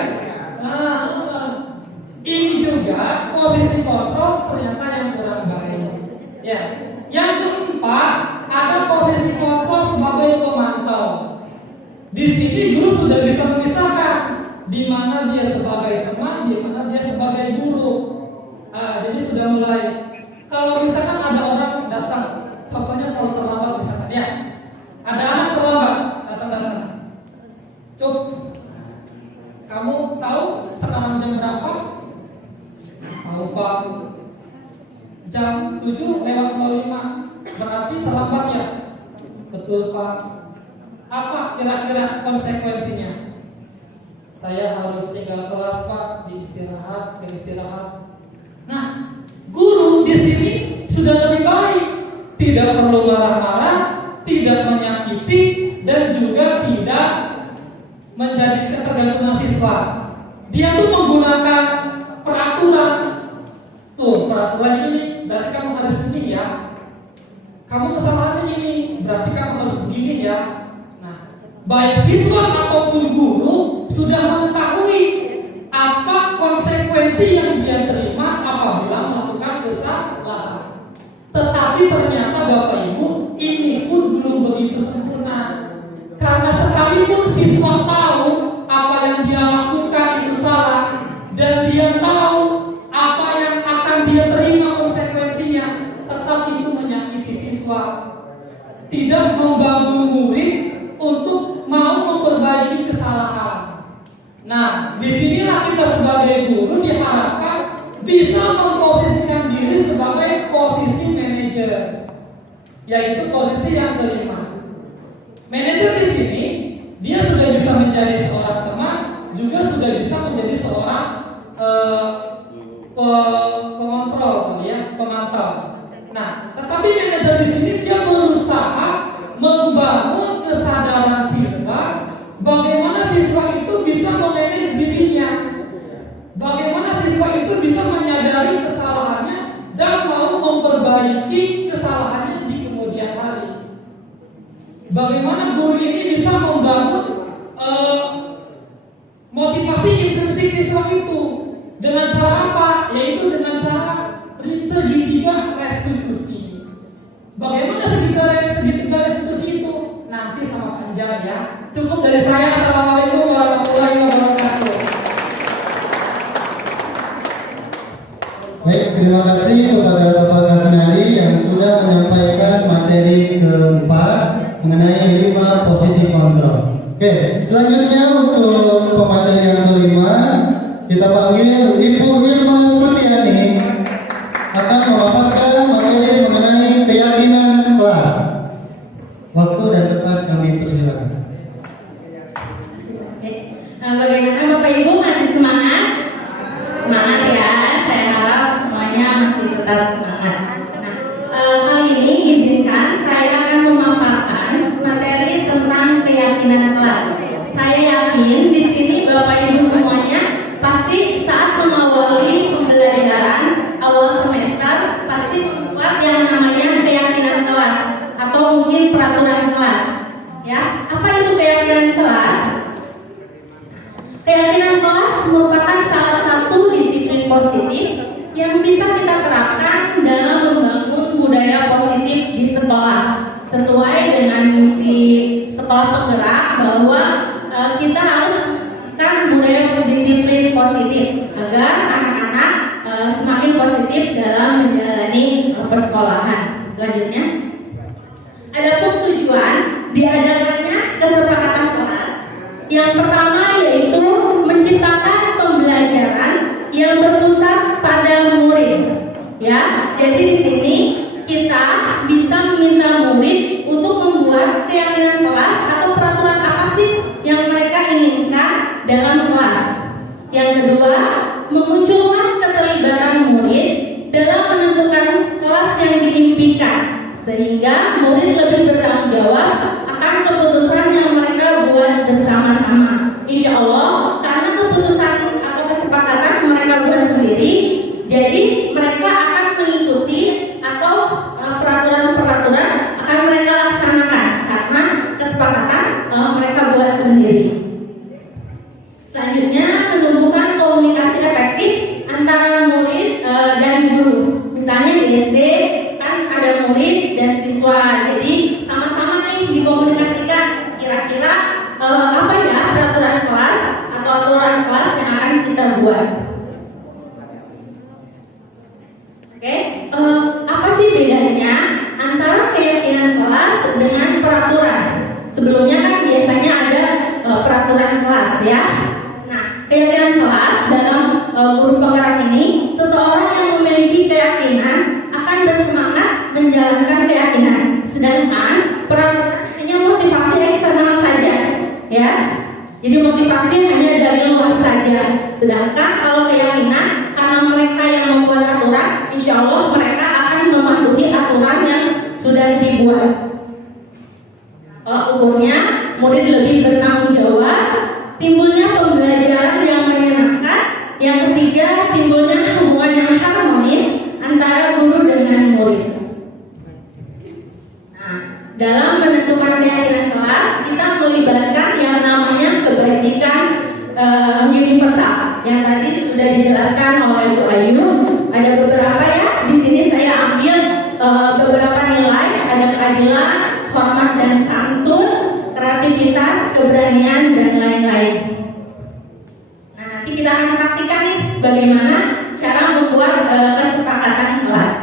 Ini juga posisi kontrol ternyata yang kurang baik. Ya, yang keempat ada posisi kontrol sebagai pemantau. Di sini guru sudah bisa memisahkan di mana dia sebagai teman, di mana dia sebagai guru. Jadi sudah mulai. Kalau misalkan ada orang datang, contohnya selalu terlambat misalkan ya, ada anak terlambat datang. Cuk, kamu tahu sekarang jam berapa? Tahu Pak. Jam 7:05. Berarti terlambat ya? Betul Pak. Apa kira-kira konsekuensinya? Saya harus tinggal kelas Pak, beristirahat. Nah, guru di sini sudah lebih baik, tidak perlu marah-marah, tidak menyakiti, dan juga tidak menjadi ketergantungan siswa. Dia tuh menggunakan peraturan. Tuh, peraturan ini berarti kamu harus begini ya. Kamu kesalahannya ini, berarti kamu harus begini ya. Nah, baik siswa ataupun guru sudah mengetahui apa konsekuensi yang dia terima apabila melakukan kesalahan. Tetapi ternyata Bapak Ibu, ini pun belum begitu sempurna. Karena sekalipun siswa tahu apa yang dia lakukan itu salah, dan dia tahu apa yang akan dia terima konsekuensinya, tetap itu menyakiti siswa. Tidak membangun murid untuk mau memperbaiki kesalahan. Nah, disinilah kita sebagai guru diharapkan bisa memposisikan diri sebagai posisi manajer, yaitu posisi yang kelima. Manajer di sini dia sudah bisa menjadi seorang teman, juga sudah bisa menjadi seorang pengontrol, ya, pemantau. Nah, tetapi manajer di sini dia berusaha membangun kesadaran siswa, bagaimana siswa itu bisa memanage dirinya, bagaimana siswa itu bisa menyadari kesalahannya dan mau memperbaiki kesalahannya di kemudian hari. Bagaimana guru ini bisa membangun motivasi intrinsik siswa itu dengan cara apa? Yaitu dengan cara segitiga restitusi. Bagaimana segitiga restitusi itu? Nanti sama panjang ya. Cukup dari saya. Assalamualaikum warahmatullahi wabarakatuh. Baik, terima kasih kepada Bapak Kasnari yang sudah menyampaikan materi keempat mengenai 5 posisi kontrol. Oke, selanjutnya untuk pemateri yang kelima kita panggil Ibu Irma Sutiani akan memaparkan materi mengenai keyakinan kelas. Waktu dan tempat kami persilakan. Bagaimana Bapak Ibu, masih semangat? Semangat ya, saya harap semuanya masih tetap semangat. Kali ini izinkan saya akan memaparkan materi tentang keyakinan kelas. Saya yakin di sini Bapak Ibu semuanya pasti saat mengawali pembelajaran awal semester pasti membuat yang namanya keyakinan kelas atau mungkin peraturan kelas. Ya, apa itu keyakinan kelas? Keyakinan kelas merupakan salah satu disiplin positif yang bisa kita terapkan dalam membangun budaya positif di sekolah sesuai dengan misi sekolah penggerak bahwa kita harus kan budaya disiplin positif agar anak-anak semakin positif dalam menjalani persekolahan. Selanjutnya, adapun tujuan diadakannya kesepakatan kelas. Yang pertama yaitu menciptakan pembelajaran yang berpusat pada murid. Ya, jadi di sini kita bisa meminta murid untuk membuat keyakinan kelas atau peraturan apa sih yang mereka inginkan dalam kelas. Yang kedua, memunculkan keterlibatan murid dalam menentukan kelas yang diimpikan, sehingga murid lebih bertanggung jawab akan keputusan yang mereka buat bersama-sama. Insya Allah, karena keputusan atau kesepakatan mereka buat sendiri, jadi mereka akan mengikuti atau murid dan siswa. Jadi sama-sama nih dikomunikasikan kira-kira apa ya peraturan kelas atau aturan kelas yang akan kita buat. Oke, apa sih bedanya antara keyakinan kelas dengan peraturan? Sebelumnya kan biasanya ada peraturan kelas ya. Nah, keyakinan kelas dalam guru penggerak ini, seseorang yang memiliki keyakinan akan bersemangat menjalankan keyakinan, sedangkan peraturan hanya motivasi eksternal saja, ya. Jadi motivasi hanya dari luar saja. Sedangkan kalau keyakinan, karena mereka yang membuat aturan, insya Allah mereka akan mematuhi aturan yang sudah dibuat. Ukurnya, murid lebih bertanggung jawab, timbulnya pembelajaran yang menyenangkan. Yang ketiga, timbulnya hubungan yang harmonis antara guru dengan murid. Nah, dalam menentukan keyakinan kelas, kita melibatkan yang namanya kebajikan universal. Yang tadi sudah dijelaskan oleh Bu Ayu. Ada beberapa ya. Di sini saya ambil beberapa nilai. Ada keadilan, hormat dan santun, kreativitas, keberanian dan lain-lain. Nah, nanti kita akan praktikkan nih bagaimana cara membuat kesepakatan kelas.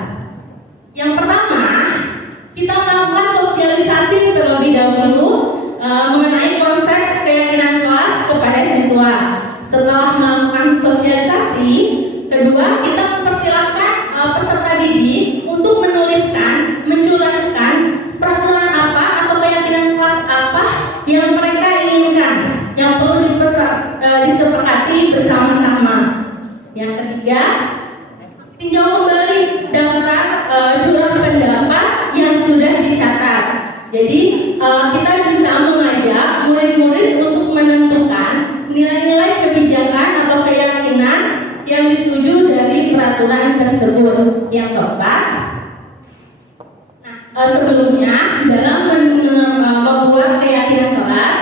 Yang pertama, kita melakukan sosialisasi terlebih dahulu mengenai konsep keyakinan kelas kepada siswa. Setelah melakukan sosialisasi, kedua kita mempersilahkan peserta didik untuk menuliskan, mencurahkan peraturan apa atau keyakinan kelas apa yang mereka inginkan, yang perlu disepakati bersama-sama. Yang ketiga, tinjau kembali daftar curah pendapat yang sudah dicatat. Jadi kita bisa mengajak murid-murid untuk menentukan nilai-nilai kebijakan atau keyakinan yang dituju dari peraturan tersebut. Yang keempat, sebelumnya dalam membuat keyakinan kelas,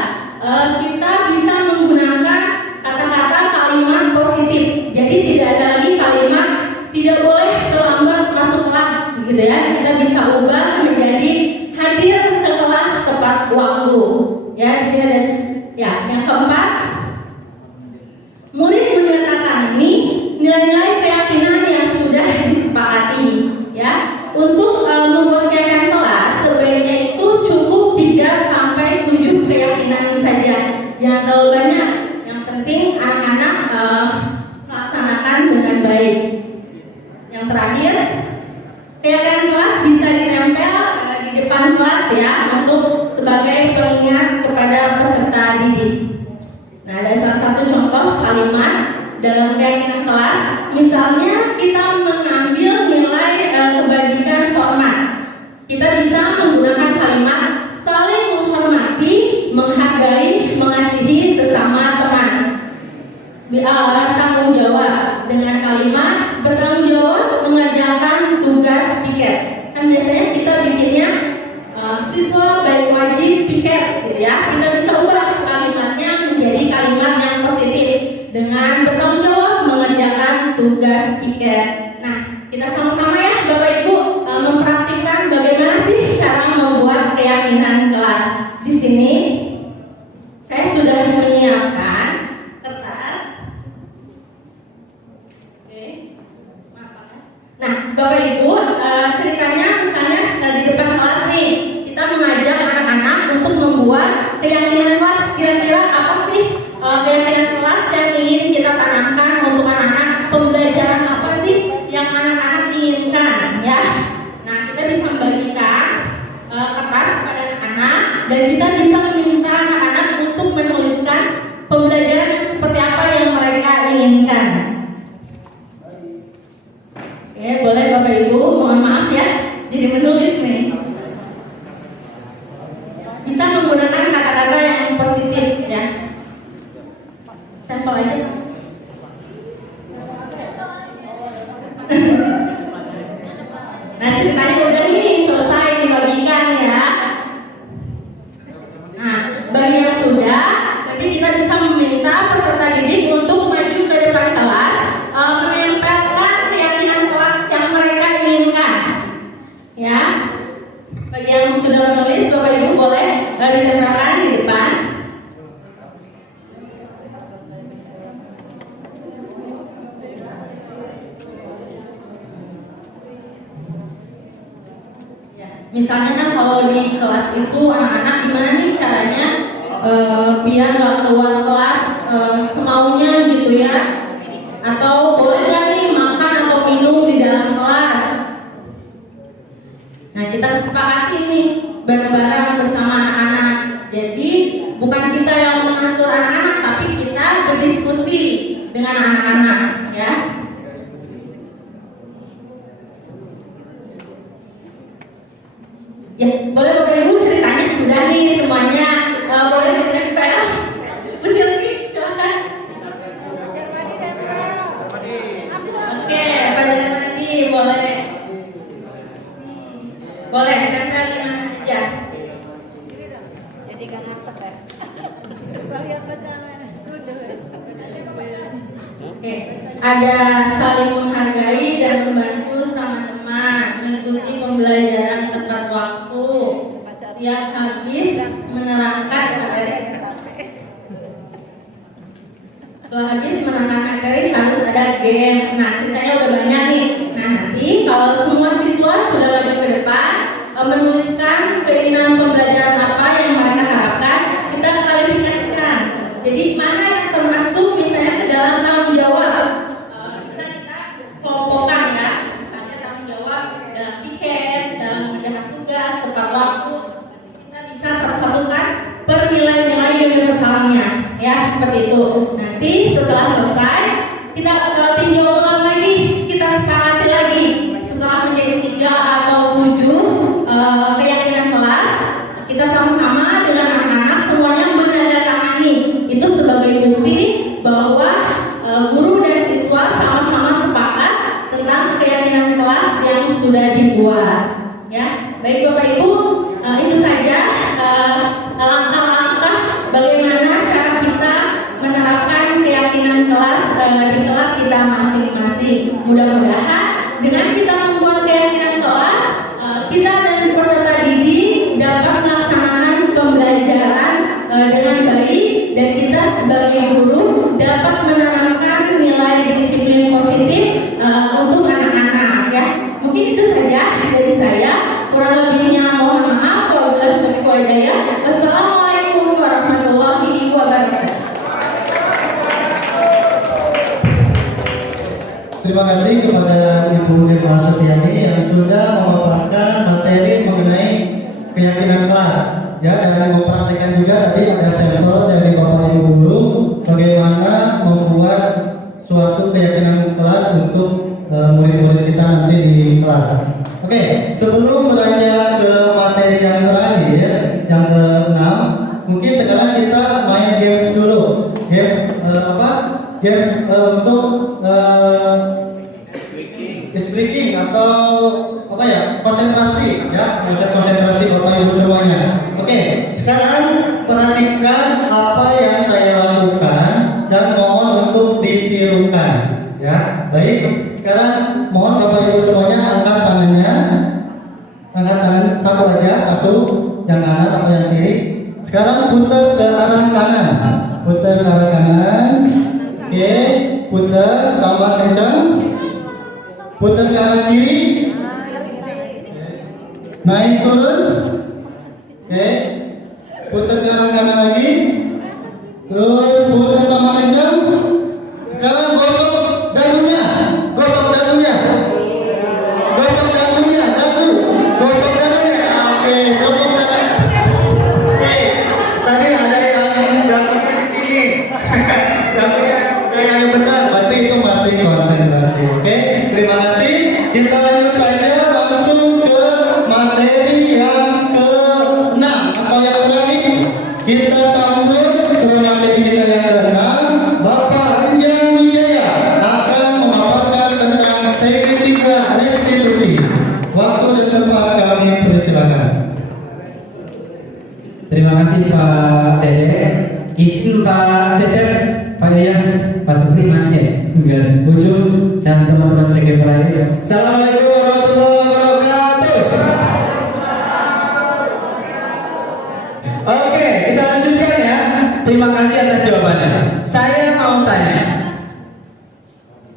kita bisa menggunakan kata-kata kalimat positif. Jadi tidak ada lagi kalimat tidak boleh terlambat masuk kelas, gitu ya. Kita bisa ubah menjadi hadir ke kelas tepat waktu. Ya, di sini ada. Ya, yang keempat, murid menandatangani nilai-nilai keyakinan yang sudah disepakati. Ya, untuk membuat keyakinan kelas sebaiknya itu cukup 3 sampai 7 keyakinan saja. Jangan terlalu banyak. Yang penting anak-anak melaksanakan dengan baik. Yang terakhir, keyakinan kelas bisa ditempel di depan kelas ya untuk sebagai pengingat kepada peserta didik. Nah, ada salah satu contoh kalimat dalam keyakinan kelas. Misalnya kita mengambil nilai kebajikan hormat. Kita bisa menggunakan kalimat saling menghormati, menghargai, mengasihi sesama teman. Tanggung jawab dengan kalimat bertanggung jawab mengerjakan tugas piket. Kan biasanya kita bikinnya siswa baik wajib piket, gitu ya. Kita bisa ubah kalimatnya menjadi kalimat yang positif dengan bertanggung jawab mengerjakan tugas piket. Nah, kita sama-sama ya Bapak Ibu mempraktikkan bagaimana sih cara membuat keyakinan kelas. Di sini saya sudah menyiapkan kertas. Oke, maaf. Nah, Bapak Ibu, ceritanya misalnya di depan kelas nih, kita mengajak anak-anak untuk membuat keyakinan kelas. Kira-kira apa sih keyakinan kelas yang ingin kita tanamkan untuk anak-anak? Pembelajaran apa sih yang anak-anak inginkan, ya? Nah, kita bisa membagikan kertas kepada anak-anak dan kita bisa meminta anak-anak untuk menuliskan pembelajaran seperti apa yang mereka inginkan. Oke, boleh Bapak Ibu, mohon maaf ya, jadi menulis nih. Bisa menggunakan kata-kata yang positif ya. Sampel aja. Nah, ceritanya udah nih selesai dibagikan ya. Nah, bagi yang sudah, nanti kita bisa meminta peserta didik untuk maju ke depan kelas, menempelkan keyakinan kelas yang mereka inginkan, ya. Misalnya kan kalau di kelas itu anak-anak gimana nih caranya biar nggak keluar kelas semaunya gitu ya? Atau boleh nggak nih makan atau minum di dalam kelas? Nah, kita sepakati nih bareng-bareng bersama anak-anak. Jadi bukan kita yang mengatur anak-anak, tapi kita berdiskusi dengan anak-anak, ya. Ya, boleh Bapak Ibu ceritanya sudah nih semuanya. Boleh ditempel. Masih lagi? Silakan. Oke, Pak Jarmadi boleh. Boleh ditempel di mana aja. Jadi kan mantap ya. Coba lihat bacaan. Oke, ada saling menghargai dan membantu sama teman, mengikuti pembelajaran tepat waktu, tiap habis menerangkan materi. Setelah habis menerangkan materi harus ada games. Nah, ceritanya udah banyak nih. Nah, nanti kalau semua siswa sudah maju ke depan, menuliskan keinginan pembelajaran apa yang mereka harapkan, kita klarifikasikan. Jadi mana yang termasuk misalnya ke dalam tanggung jawab, bisa kita kelompokkan ya. Misalnya tanggung jawab dalam piket, dalam mengerjakan tugas, tepat waktu. Kita bisa satu-satukan per nilai-nilai universalnya, ya seperti itu. Nanti setelah selesai kita tinjau ulang lagi, kita sepakati lagi. Setelah menjadi 3 atau 7 keyakinan kelas, kita sama-sama dengan anak-anak semuanya menandatangani. Itu sebagai bukti bahwa guru dan siswa sama-sama sepakat tentang keyakinan kelas yang sudah dibuat. Ya, baik Bapak Ibu, itu saja langkah-langkah bagaimana cara kita menerapkan keyakinan kelas di kelas kita masing-masing. Mudah-mudahan dengan kita membuat keyakinan kelas, kita dan peserta didik dapat melaksanakan pembelajaran dengan baik, dan kita sebagai guru dapat menanamkan nilai disiplin positif untuk anak-anak, ya. Mungkin itu saja dari saya. Kurang lebihnya mohon maaf. Wabillahi taufiq wal hidayah. Wassalamualaikum warahmatullahi wabarakatuh. Terima kasih kepada Ibu Nirma Setiani yang sudah memaparkan materi mengenai keyakinan kelas, ya, dan mempraktikkan juga tadi ada sampel dari Bapak Ibu guru bagaimana membuat suatu keyakinan kelas untuk murid-murid kita nanti di kelas. Oke, sebelum beranjak ke materi yang terakhir, yang ke-6, mungkin sekarang kita main games dulu. Games Games untuk speaking atau apa ya, konsentrasi, ya, mengajar konsentrasi Bapak Ibu semuanya. Oke, sekarang perhatikan apa yang saya lakukan dan mohon untuk ditirukan, ya. Baik, sekarang mohon Bapak Ibu semuanya angkat tangannya, angkat tangan satu aja, satu, yang kanan atau yang kiri. Sekarang putar ke arah kanan, putar ke arah kanan. Oke, putar tambah kencang. Putar ke arah kiri. Naik turun. Oke. Putar ke arah kanan lagi. Terus putar tambah kencang. Sekarang gosok dagunya. Gosok dagunya. Gosok dagunya, dagu. Gosok dagunya. Oke, gosok dagunya. Oke. Tadi ada yang dagu ini. Dagunya yang benar, berarti itu masih konsentrasi. Oke, terima kasih. Kita lanjut saja langsung ke materi yang ke-6 atau yang terakhir. Kita sambut ke materi kita yang ke-6. Bapak Anjang Wijaya akan memaparkan tentang segitiga restitusi. Waktu dan tempat kami persilakan. Terima kasih Pak Dede. Izin Pak Cecep, Pak Ilyas, Pak Supri, Mandi, dan Ujung, dan teman-teman CGP lainnya. Assalamualaikum warahmatullahi wabarakatuh. Oke, kita lanjutkan ya. Terima kasih atas jawabannya. Saya mau tanya,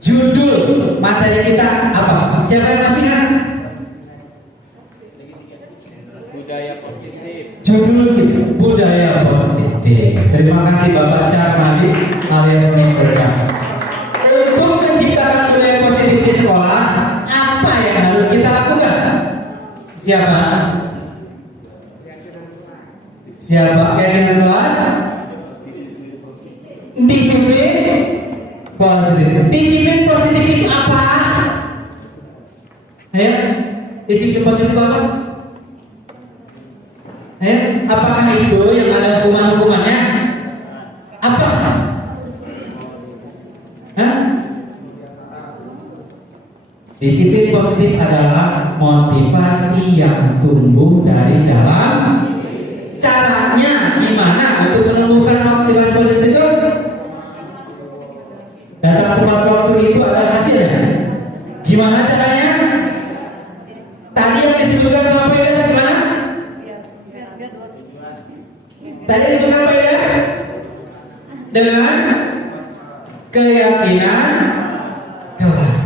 judul materi kita apa? Siapa yang masih ingat? judul budaya positif. Terima kasih Bapak Carmadi alias Mr. Cak. Untuk menciptakan budaya positif di sekolah, apa yang harus kita lakukan? Siapa? Siapa keyakinan kelas? Disiplin positif. Disiplin positif itu apa? Disiplin positif apa? Apakah itu yang ada hukuman-hukumannya? Apa? Disiplin positif adalah motivasi yang tumbuh dari dalam. Caranya gimana untuk menemukan motivasi positif itu? Datang tepat waktu itu ada hasilnya. Gimana caranya? Tadi yang disebutkan sama Pak Ida gimana? Tadi disebutkan Pak Ida dengan keyakinan kelas.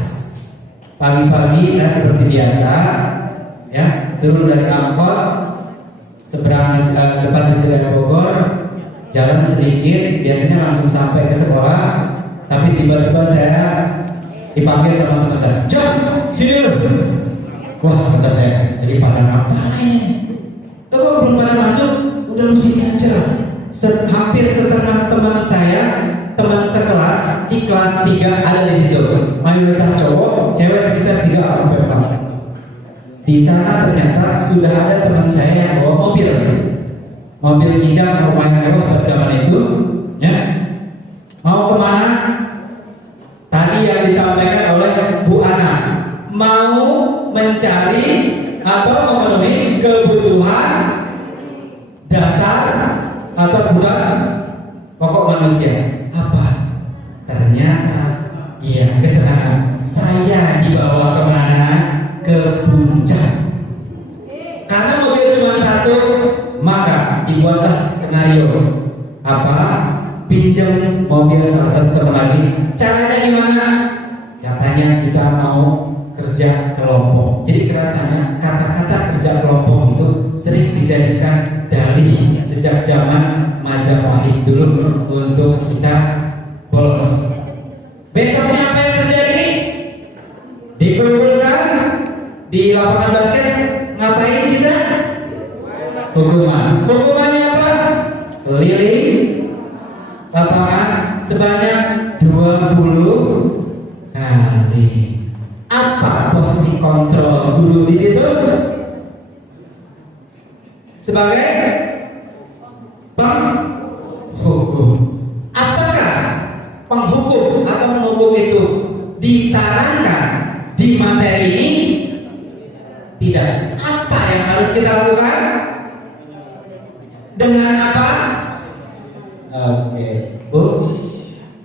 Pagi-pagi saya seperti biasa, ya, turun dari angkot, seberang depan Wisata Bogor, jalan sedikit, biasanya langsung sampai ke sekolah. Tapi tiba-tiba saya dipanggil sama teman saya, "Jom, sini dulu." Wah, kata saya, jadi pada ngapain? Lo kok belum pada masuk? Udah lu sini aja. Hampir setengah teman saya, teman sekelas di kelas 3 ada di situ. Mayoritas cowok, cewek sekitar 3 sampai 4. Di sana ternyata sudah ada teman saya yang bawa mobil hijau lumayan mewah pada zaman itu, ya. Mau kemana? Tadi yang disampaikan oleh Bu Ana, mau mencari atau memenuhi kebutuhan dasar atau bukan pokok manusia. Apa? Ternyata iya, kesenangan. Saya dibawa kemana? Ke puncak. Karena mobil cuma satu, maka dibuatlah skenario. Apa? Pinjam mobil salah satu teman lagi. Caranya gimana? Katanya kita mau kerja kelompok. Jadi katanya kata-kata kerja kelompok itu sering dijadikan dalih sejak zaman Majapahit dulu untuk kita bolos. Besoknya apa yang terjadi? Dikumpulkan di lapangan basket, ngapain kita? Hukuman. Hukumannya apa? Keliling lapangan sebanyak 20 kali. Apa posisi kontrol guru di situ? Sebagai penghukum. Apakah penghukum atau penghukum itu disarankan di materi ini? Tidak. Apa yang harus kita lakukan? Dengan apa? Oke, Bu,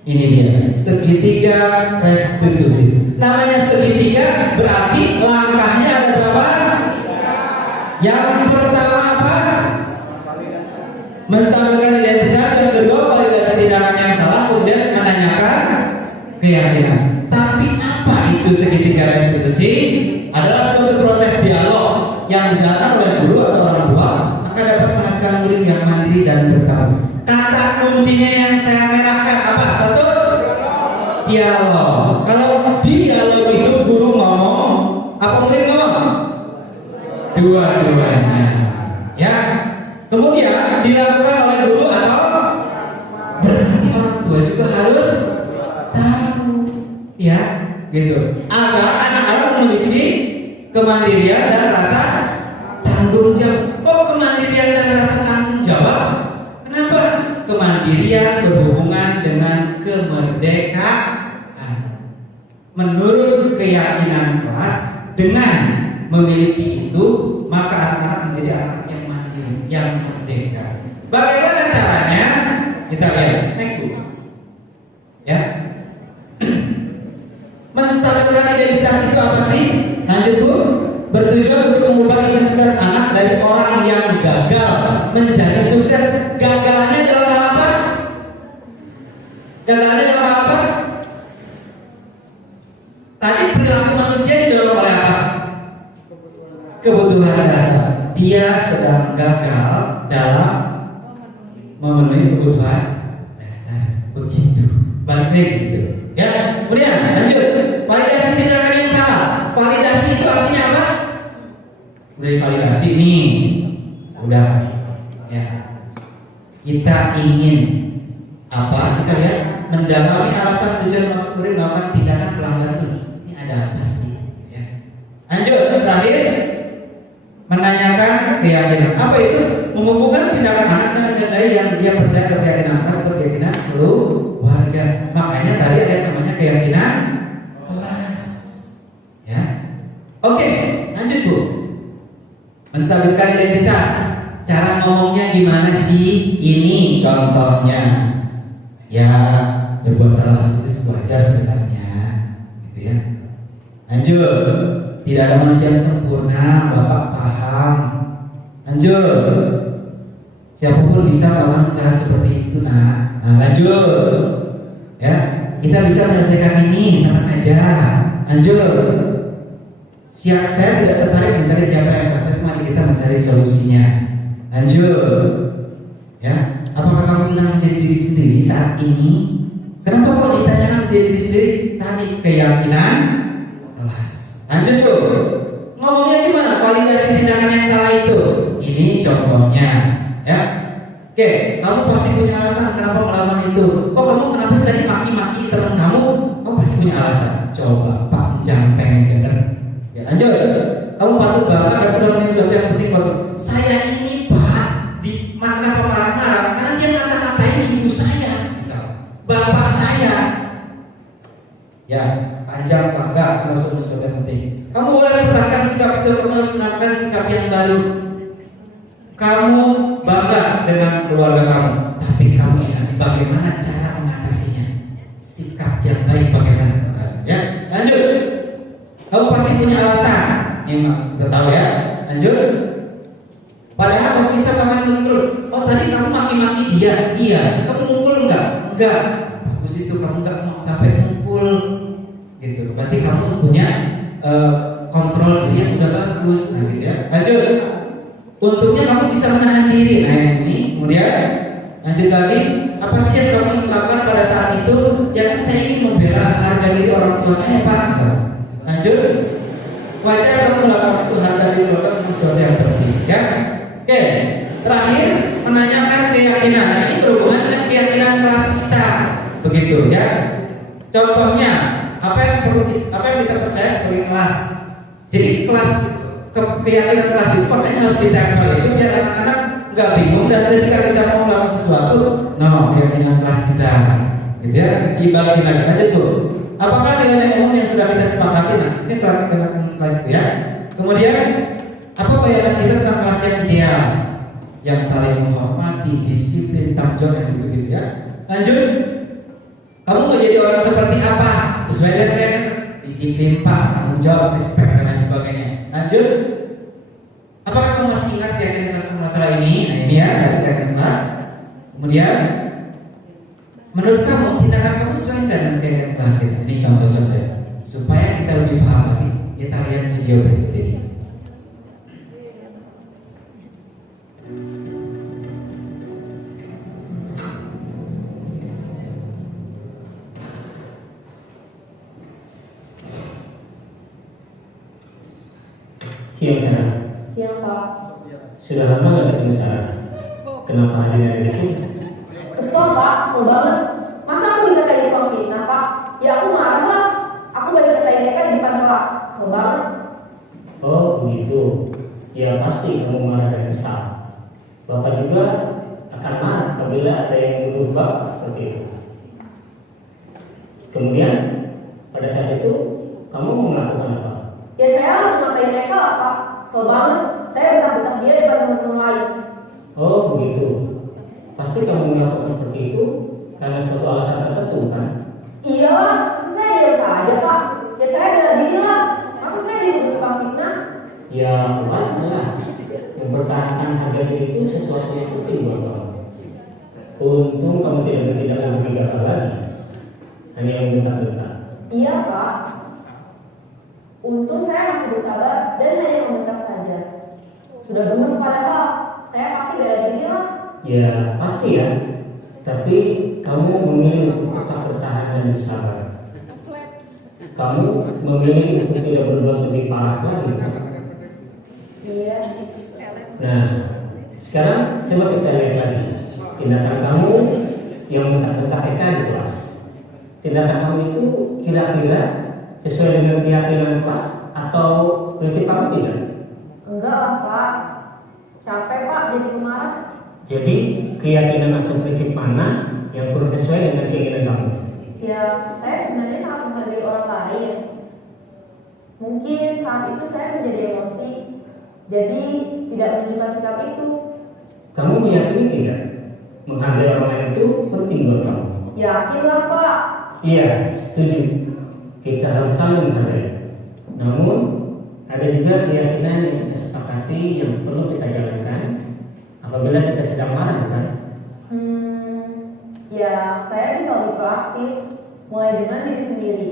ini dia segitiga restitusi. Namanya segitiga berarti langkahnya ada berapa? Yang pertama apa? Menstabilkan identitas. Yang kedua, validasi tindakan yang salah. Kemudian menanyakan keyakinan. Tapi apa itu segitiga restitusi? Adalah suatu proses dialog yang dijalankan oleh guru atau orang tua akan dapat menghasilkan murid yang mandiri dan bertanggung. Kata kuncinya yang saya merahkan apa? Satu, dialog. Kalau dialog itu guru ngomong, apa murid ngomong? Dua-duanya. Ya. Kemudian dilakukan oleh guru atau berarti orang tua juga harus tahu, ya, gitu. Agar anak-anak memiliki kemandirian dan rasa tanggung jawab. Kok kemandirian dan rasa tanggung jawab? Kenapa? Kemandirian berhubungan dengan kemerdekaan. Menurut keyakinan kelas, dengan memiliki itu, maka anak-anak menjadi anak yang mandiri, yang merdeka. Bagaimana caranya? Kita lihat next book. Ya. Menstabilkan identitas itu apa sih? Lanjut, Bu. Bertujuan untuk mengubah identitas anak dari orang yang gagal menjadi sukses. Gagalnya dalam hal apa? Gagalnya dalam hal apa? Tadi perilaku manusia didorong oleh apa? Kebutuhan dasar. Dia sedang gagal dalam memenuhi kebutuhan dasar. Begitu. Balik lagi ke situ. Ya, kemudian lanjut. Validasi tindakan yang salah. Validasi itu artinya apa? Udah divalidasi nih. Udah. Ya. Kita ingin apa? Kita lihat mendalami alasan tujuan maksud murid melakukan tindakan pelanggaran ini. Ini ada apa sih? Ya. Lanjut. Terakhir menanyakan keyakinan. Apa itu? Mengumpulkan tindakan anak dengan nilai yang dia percaya atau keyakinan kelas atau keyakinan keluarga. Makanya tadi ada namanya keyakinan kelas. Ya. Oke, lanjut Bu. Mensabitkan identitas. Cara ngomongnya gimana sih? Ini contohnya. Ya, berbuat salah itu wajar sebenarnya, gitu ya. Lanjut. Tidak ada manusia yang sempurna, Bapak paham. Lanjut. Siapapun bisa melakukan kesalahan seperti itu, nah. Nah, lanjut. Ya, kita bisa menyelesaikan ini, tenang aja. Lanjut. Saya tidak tertarik mencari siapa yang salah, mari kita mencari solusinya. Lanjut. Ya, apakah kamu senang menjadi diri sendiri saat ini? Kenapa kok ditanyakan menjadi diri sendiri? Tadi keyakinan kelas. Lanjut tuh. Ngomongnya gimana? Validasi tindakan yang salah itu. Ini contohnya, ya. Oke, kamu pasti punya alasan kenapa melakukan itu. Kok kamu kenapa tadi maki-maki teman kamu? Kamu pasti punya alasan. Coba Pak, jangan pengen denger. Ya, lanjut. Kamu patut bangga dan sudah menemui sesuatu yang penting buat saya ini Pak. Di mana marah-marah karena dia ngata-ngatain ibu saya, misal bapak saya. Ya, panjang bangga harus sesuatu yang penting. Kamu boleh pertahankan sikap itu, kamu harus menanamkan sikap yang baru. Kamu bangga dengan keluarga kamu, tapi kamu ingat bagaimana cara mengatasinya. Sikap yang baik bagaimana? Ya, lanjut. Kamu pasti punya alasan. Ini kita tahu ya. Lanjut. Padahal kamu bisa bahkan mengurut. Oh tadi kamu maki-maki dia. Iya. Kamu mukul enggak? Enggak. Bagus itu kamu enggak mau sampai mukul. Gitu. Berarti kamu punya kontrol diri yang udah bagus. Nah gitu ya. Lanjut. Untungnya kamu bisa menahan diri. Nah ini. Kemudian lanjut lagi. Apa sih yang kamu lakukan pada saat itu? Ya saya ingin membela harga diri orang tua saya Pak. Lanjut. Wajar kamu melakukan itu harga diri keluarga memang sesuatu yang penting. Ya. Oke, terakhir menanyakan keyakinan. Nah, ini berhubungan dengan keyakinan kelas kita, begitu ya. Contohnya, apa yang kita percaya sebagai kelas. Jadi kelas keyakinan kelas itu makanya harus ditempel itu biar anak-anak nggak bingung dan ketika kita mau melakukan sesuatu, keyakinan kelas kita, gitu ya. Dibalik lagi aja tuh. Apakah nilai umum yang sudah kita sepakati? Nah, ini keyakinan kelas itu ya. Kemudian apa bayangan kita tentang kelas yang ideal, yang saling menghormati, disiplin, tanggung jawab yang begitu ya. Lanjut, kamu mau jadi orang seperti apa? Sesuai dengan disiplin Pak, tanggung jawab, respect dan lain sebagainya. Lanjut, apakah kamu masih ingat keyakinan kelas masalah ini? Nah ini ya, keyakinan kelas. Kemudian, menurut kamu tindakan kamu sesuai dengan keyakinan kelas ini? Ini contoh-contoh ya. Supaya kita lebih paham lagi, kita lihat video berikut ini. Siang Sarah. Siang Pak. Sudah lama nggak ketemu Sarah? Kenapa hadirnya di sini? Kesel Pak, kesel banget. Masa aku dikatain tukang fitnah Pak? Ya aku marah lah. Aku balik katain mereka di depan kelas. Kesel banget. Oh begitu. Ya pasti kamu marah dan kesal. Bapak juga akan marah apabila ada yang menuduh Bapak seperti itu. Kemudian pada saat itu kamu mau melakukan apa? Ya saya harus ngatain mereka lah Pak. Kesel banget. Saya bentak-bentak dia depan teman-teman lain. Oh begitu. Pasti kamu melakukan seperti itu karena suatu alasan tertentu kan? Iya lah, masa saya diam saja Pak. Ya saya bela diri lah. Masa saya dituduh tukang fitnah? Ya wajar. Mempertahankan harga diri itu sesuatu yang penting buat kamu. Untung kamu tidak bertindak lebih gagal lagi. Hanya membentak-bentak. Iya Pak. Untung saya masih bersabar dan hanya membentak saja. Sudah gemes padahal. saya pasti bela diri lah. Ya pasti ya. Tapi kamu memilih untuk tetap bertahan dan bersabar. Kamu memilih untuk tidak berbuat lebih parah lagi. Iya. Nah, sekarang coba kita lihat lagi tindakan kamu yang bentak-bentak Eka di kelas. Tindakan kamu itu kira-kira sesuai dengan keyakinan kelas atau prinsip kamu tidak? Enggak lah Pak. Capek Pak jadi pemarah. Jadi keyakinan atau prinsip mana yang kurang sesuai dengan keinginan kamu? Ya, saya sebenarnya sangat menghargai orang lain. Mungkin saat itu saya menjadi emosi, jadi tidak menunjukkan sikap itu. Kamu meyakini tidak menghargai orang lain itu penting buat kamu? Yakinlah Pak. Iya, setuju. Kita harus saling menghargai. Namun ada juga keyakinan yang kita sepakati yang perlu kita jalankan apabila kita sedang marah, kan? Ya, saya bisa lebih proaktif, mulai dengan diri sendiri.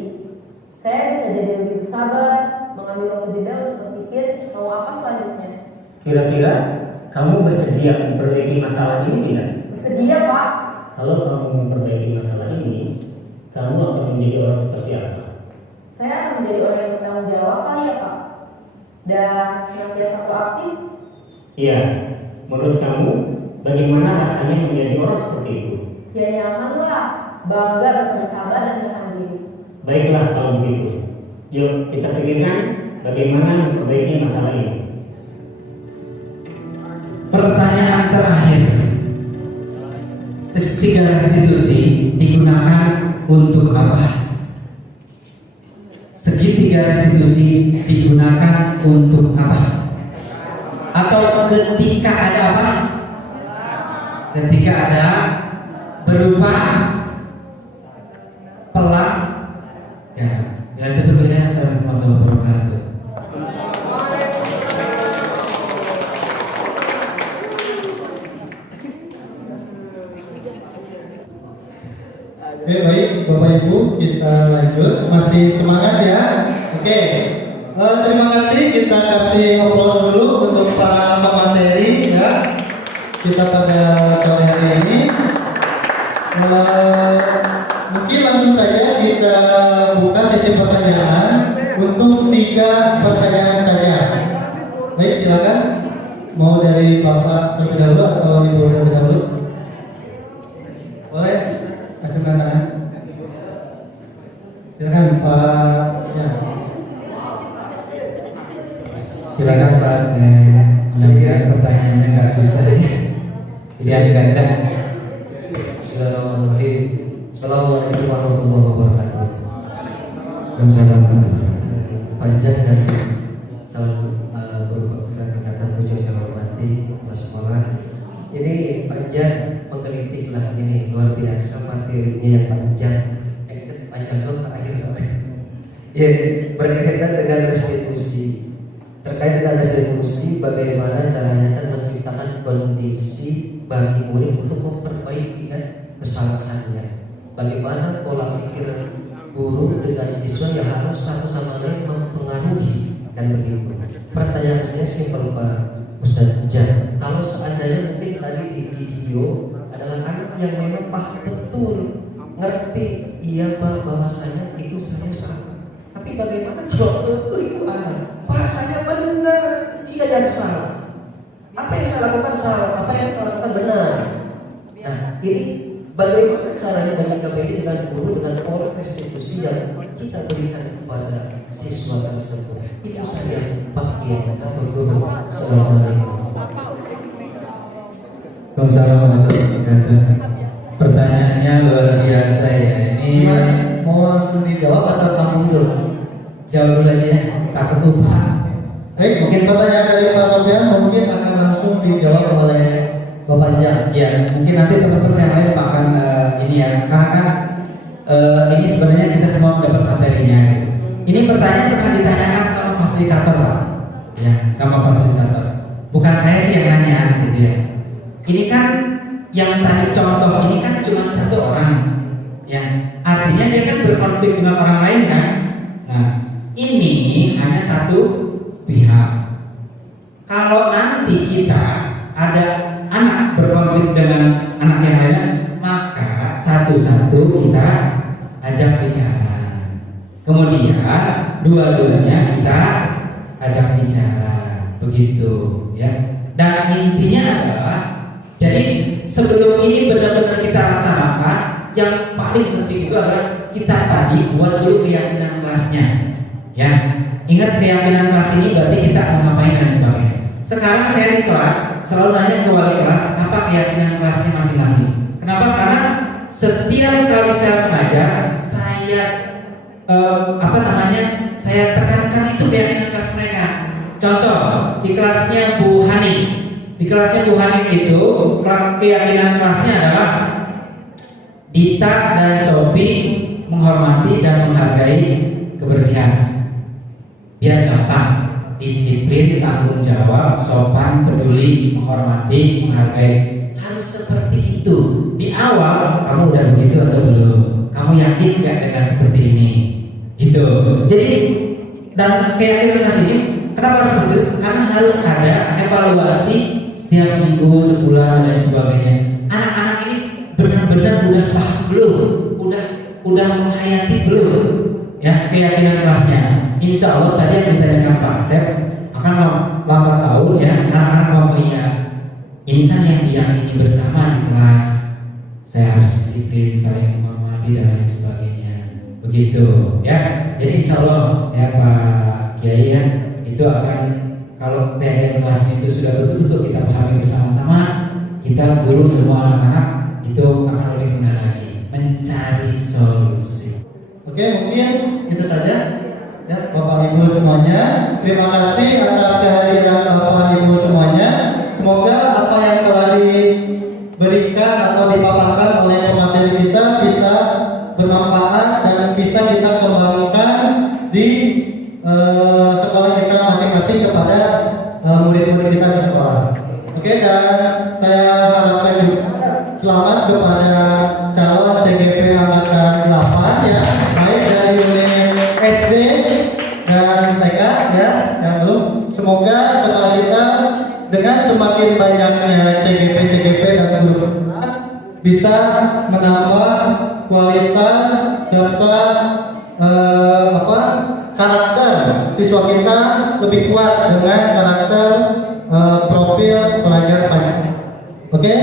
Saya bisa jadi lebih bersabar, mengambil waktu jeda untuk berpikir mau apa selanjutnya. Kira-kira kamu bersedia memperbaiki masalah ini tidak? Bersedia Pak. Kalau kamu memperbaiki masalah ini, kamu akan menjadi orang seperti apa? Saya akan menjadi orang yang bertanggung jawab kali ya Pak. Dan senantiasa proaktif. Iya, menurut kamu bagaimana rasanya menjadi orang seperti itu? Ya nyaman lah, bangga bisa bersabar dan menahan diri. Baiklah kalau begitu. Yuk kita pikirkan bagaimana memperbaiki masalah ini. Pertanyaan terakhir. Tiga restitusi digunakan untuk apa? Segitiga restitusi digunakan untuk apa? Atau ketika ada apa? Ketika ada berupa pelak, ya, bila itu berbeda. Assalamualaikum warahmatullahi wabarakatuh. Oke, baik Bapak Ibu, kita lanjut. Masih semangat ya? Oke. Terima kasih, kita kasih aplaus dulu untuk para pemateri ya. Kita pada sore hari ini. Mungkin langsung saja kita buka sesi pertanyaan untuk 3 pertanyaan saja. Baik, silakan. Mau dari Bapak terlebih dahulu atau Ibu terlebih dahulu? Boleh? Kasih tangan. Silakan Pak. Ya. Silakan Pak, saya menyampaikan pertanyaannya nggak susah ya. Pilihan ganda. Bismillahirrahmanirrahim. Assalamualaikum warahmatullahi wabarakatuh. Waalaikumsalam. Panjang dan calon guru berkaitan tujuh saya hormati Mas Sekolah. Ini panjang menggelitik lah, ini luar biasa materinya yang panjang. Panjang dong terakhir sampai. Ya, berkaitan dengan restitusi. Terkait dengan restitusi, bagaimana caranya kan menciptakan kondisi bagi murid untuk memperbaiki kan kesalahannya. Bagaimana pola pikir guru dengan siswa yang harus satu sama lain mempengaruhi kan begitu. Pertanyaan saya simpel Pak Ustadz Jan. Kalau seandainya mungkin tadi di video adalah anak yang memang paham betul, ngerti, iya Pak bahwasanya itu saya salah. Tapi bagaimana kalau itu anak, Pak saya benar, dia yang salah. Apa yang saya lakukan salah, apa yang saya lakukan benar. Nah ini bagaimana caranya bagi KPD dengan guru dengan pola restitusi yang kita berikan kepada siswa tersebut. Itu saja bagian atau guru. Assalamualaikum. Waalaikumsalam warahmatullahi wabarakatuh. Pertanyaannya luar biasa ya. Ini Mau langsung dijawab atau tanggung dulu? jauh dulu aja ya, takut lupa. Baik, mungkin pertanyaan dari Pak Sofian mungkin akan langsung dijawab oleh Bapak Jan. Ya, mungkin nanti teman-teman yang lain akan ini ya, karena kan ini sebenarnya kita semua dapat materinya. Gitu. Ini pertanyaan pernah ditanyakan sama fasilitator Pak, ya, sama fasilitator. Bukan saya sih yang nanya, gitu ya. Ini kan yang tadi contoh ini kan cuma satu orang, ya. Artinya dia kan berkonflik dengan orang lain kan. Nah, ini hanya satu pihak. Kalau nanti kita ada anak berkonflik dengan anak yang lainnya, maka satu-satu kita ajak bicara. Kemudian dua-duanya kita ajak bicara, begitu ya. Dan intinya adalah, jadi sebelum ini benar-benar kita laksanakan, yang paling penting itu adalah kita tadi buat dulu keyakinan kelasnya, ya. Ingat keyakinan kelas ini berarti kita mau ngapain dan sebagainya. Sekarang saya di kelas selalu nanya ke wali kelas apa keyakinan kelasnya masing-masing. Kenapa? Karena setiap kali saya mengajar, saya saya tekankan itu keyakinan kelas mereka. Contoh di kelasnya Bu Hani, di kelasnya Bu Hani itu keyakinan kelasnya adalah Dita dan Sophie menghormati dan menghargai kebersihan. Biar gampang, disiplin, tanggung jawab, sopan, peduli, menghormati, menghargai, harus seperti itu. Di awal kamu udah begitu atau belum? Kamu yakin nggak dengan seperti ini? Gitu. Jadi dan keyakinan kelas ini kenapa harus begitu? Karena harus ada evaluasi setiap minggu, sebulan dan sebagainya. Anak-anak ini benar-benar udah paham belum? Udah menghayati belum? Ya keyakinan kelasnya. Insya Allah tadi yang ditanyakan Pak Asep akan lambat tahun ya, anak-anak mau iya. Ini kan yang diyakini bersama di kelas. Saya harus disiplin, saling menghormati dan lain sebagainya. Begitu ya. Jadi insya Allah ya Pak Kiai ya, itu akan kalau keyakinan kelasnya itu sudah betul-betul kita pahami bersama-sama, kita guru semua anak-anak itu akan lebih mudah lagi mencari solusi. Oke, mungkin itu saja ya Bapak Ibu semuanya. Terima kasih atas kehadiran Bapak Ibu semuanya. Semoga apa yang telah diberikan atau dipaparkan oleh pemateri kita bisa bermanfaat dan bisa kita kembangkan di sekolah kita masing-masing kepada murid-murid kita di sekolah. Oke, dan saya harapkan juga selamat kepada calon CGP angkatan 8 ya, baik dari unit SD dan TK ya, yang belum. Semoga sekolah kita dengan semakin banyaknya CGP dan guru bisa menambah kualitas serta karakter siswa kita lebih kuat dengan karakter profil pelajar banyak. Oke.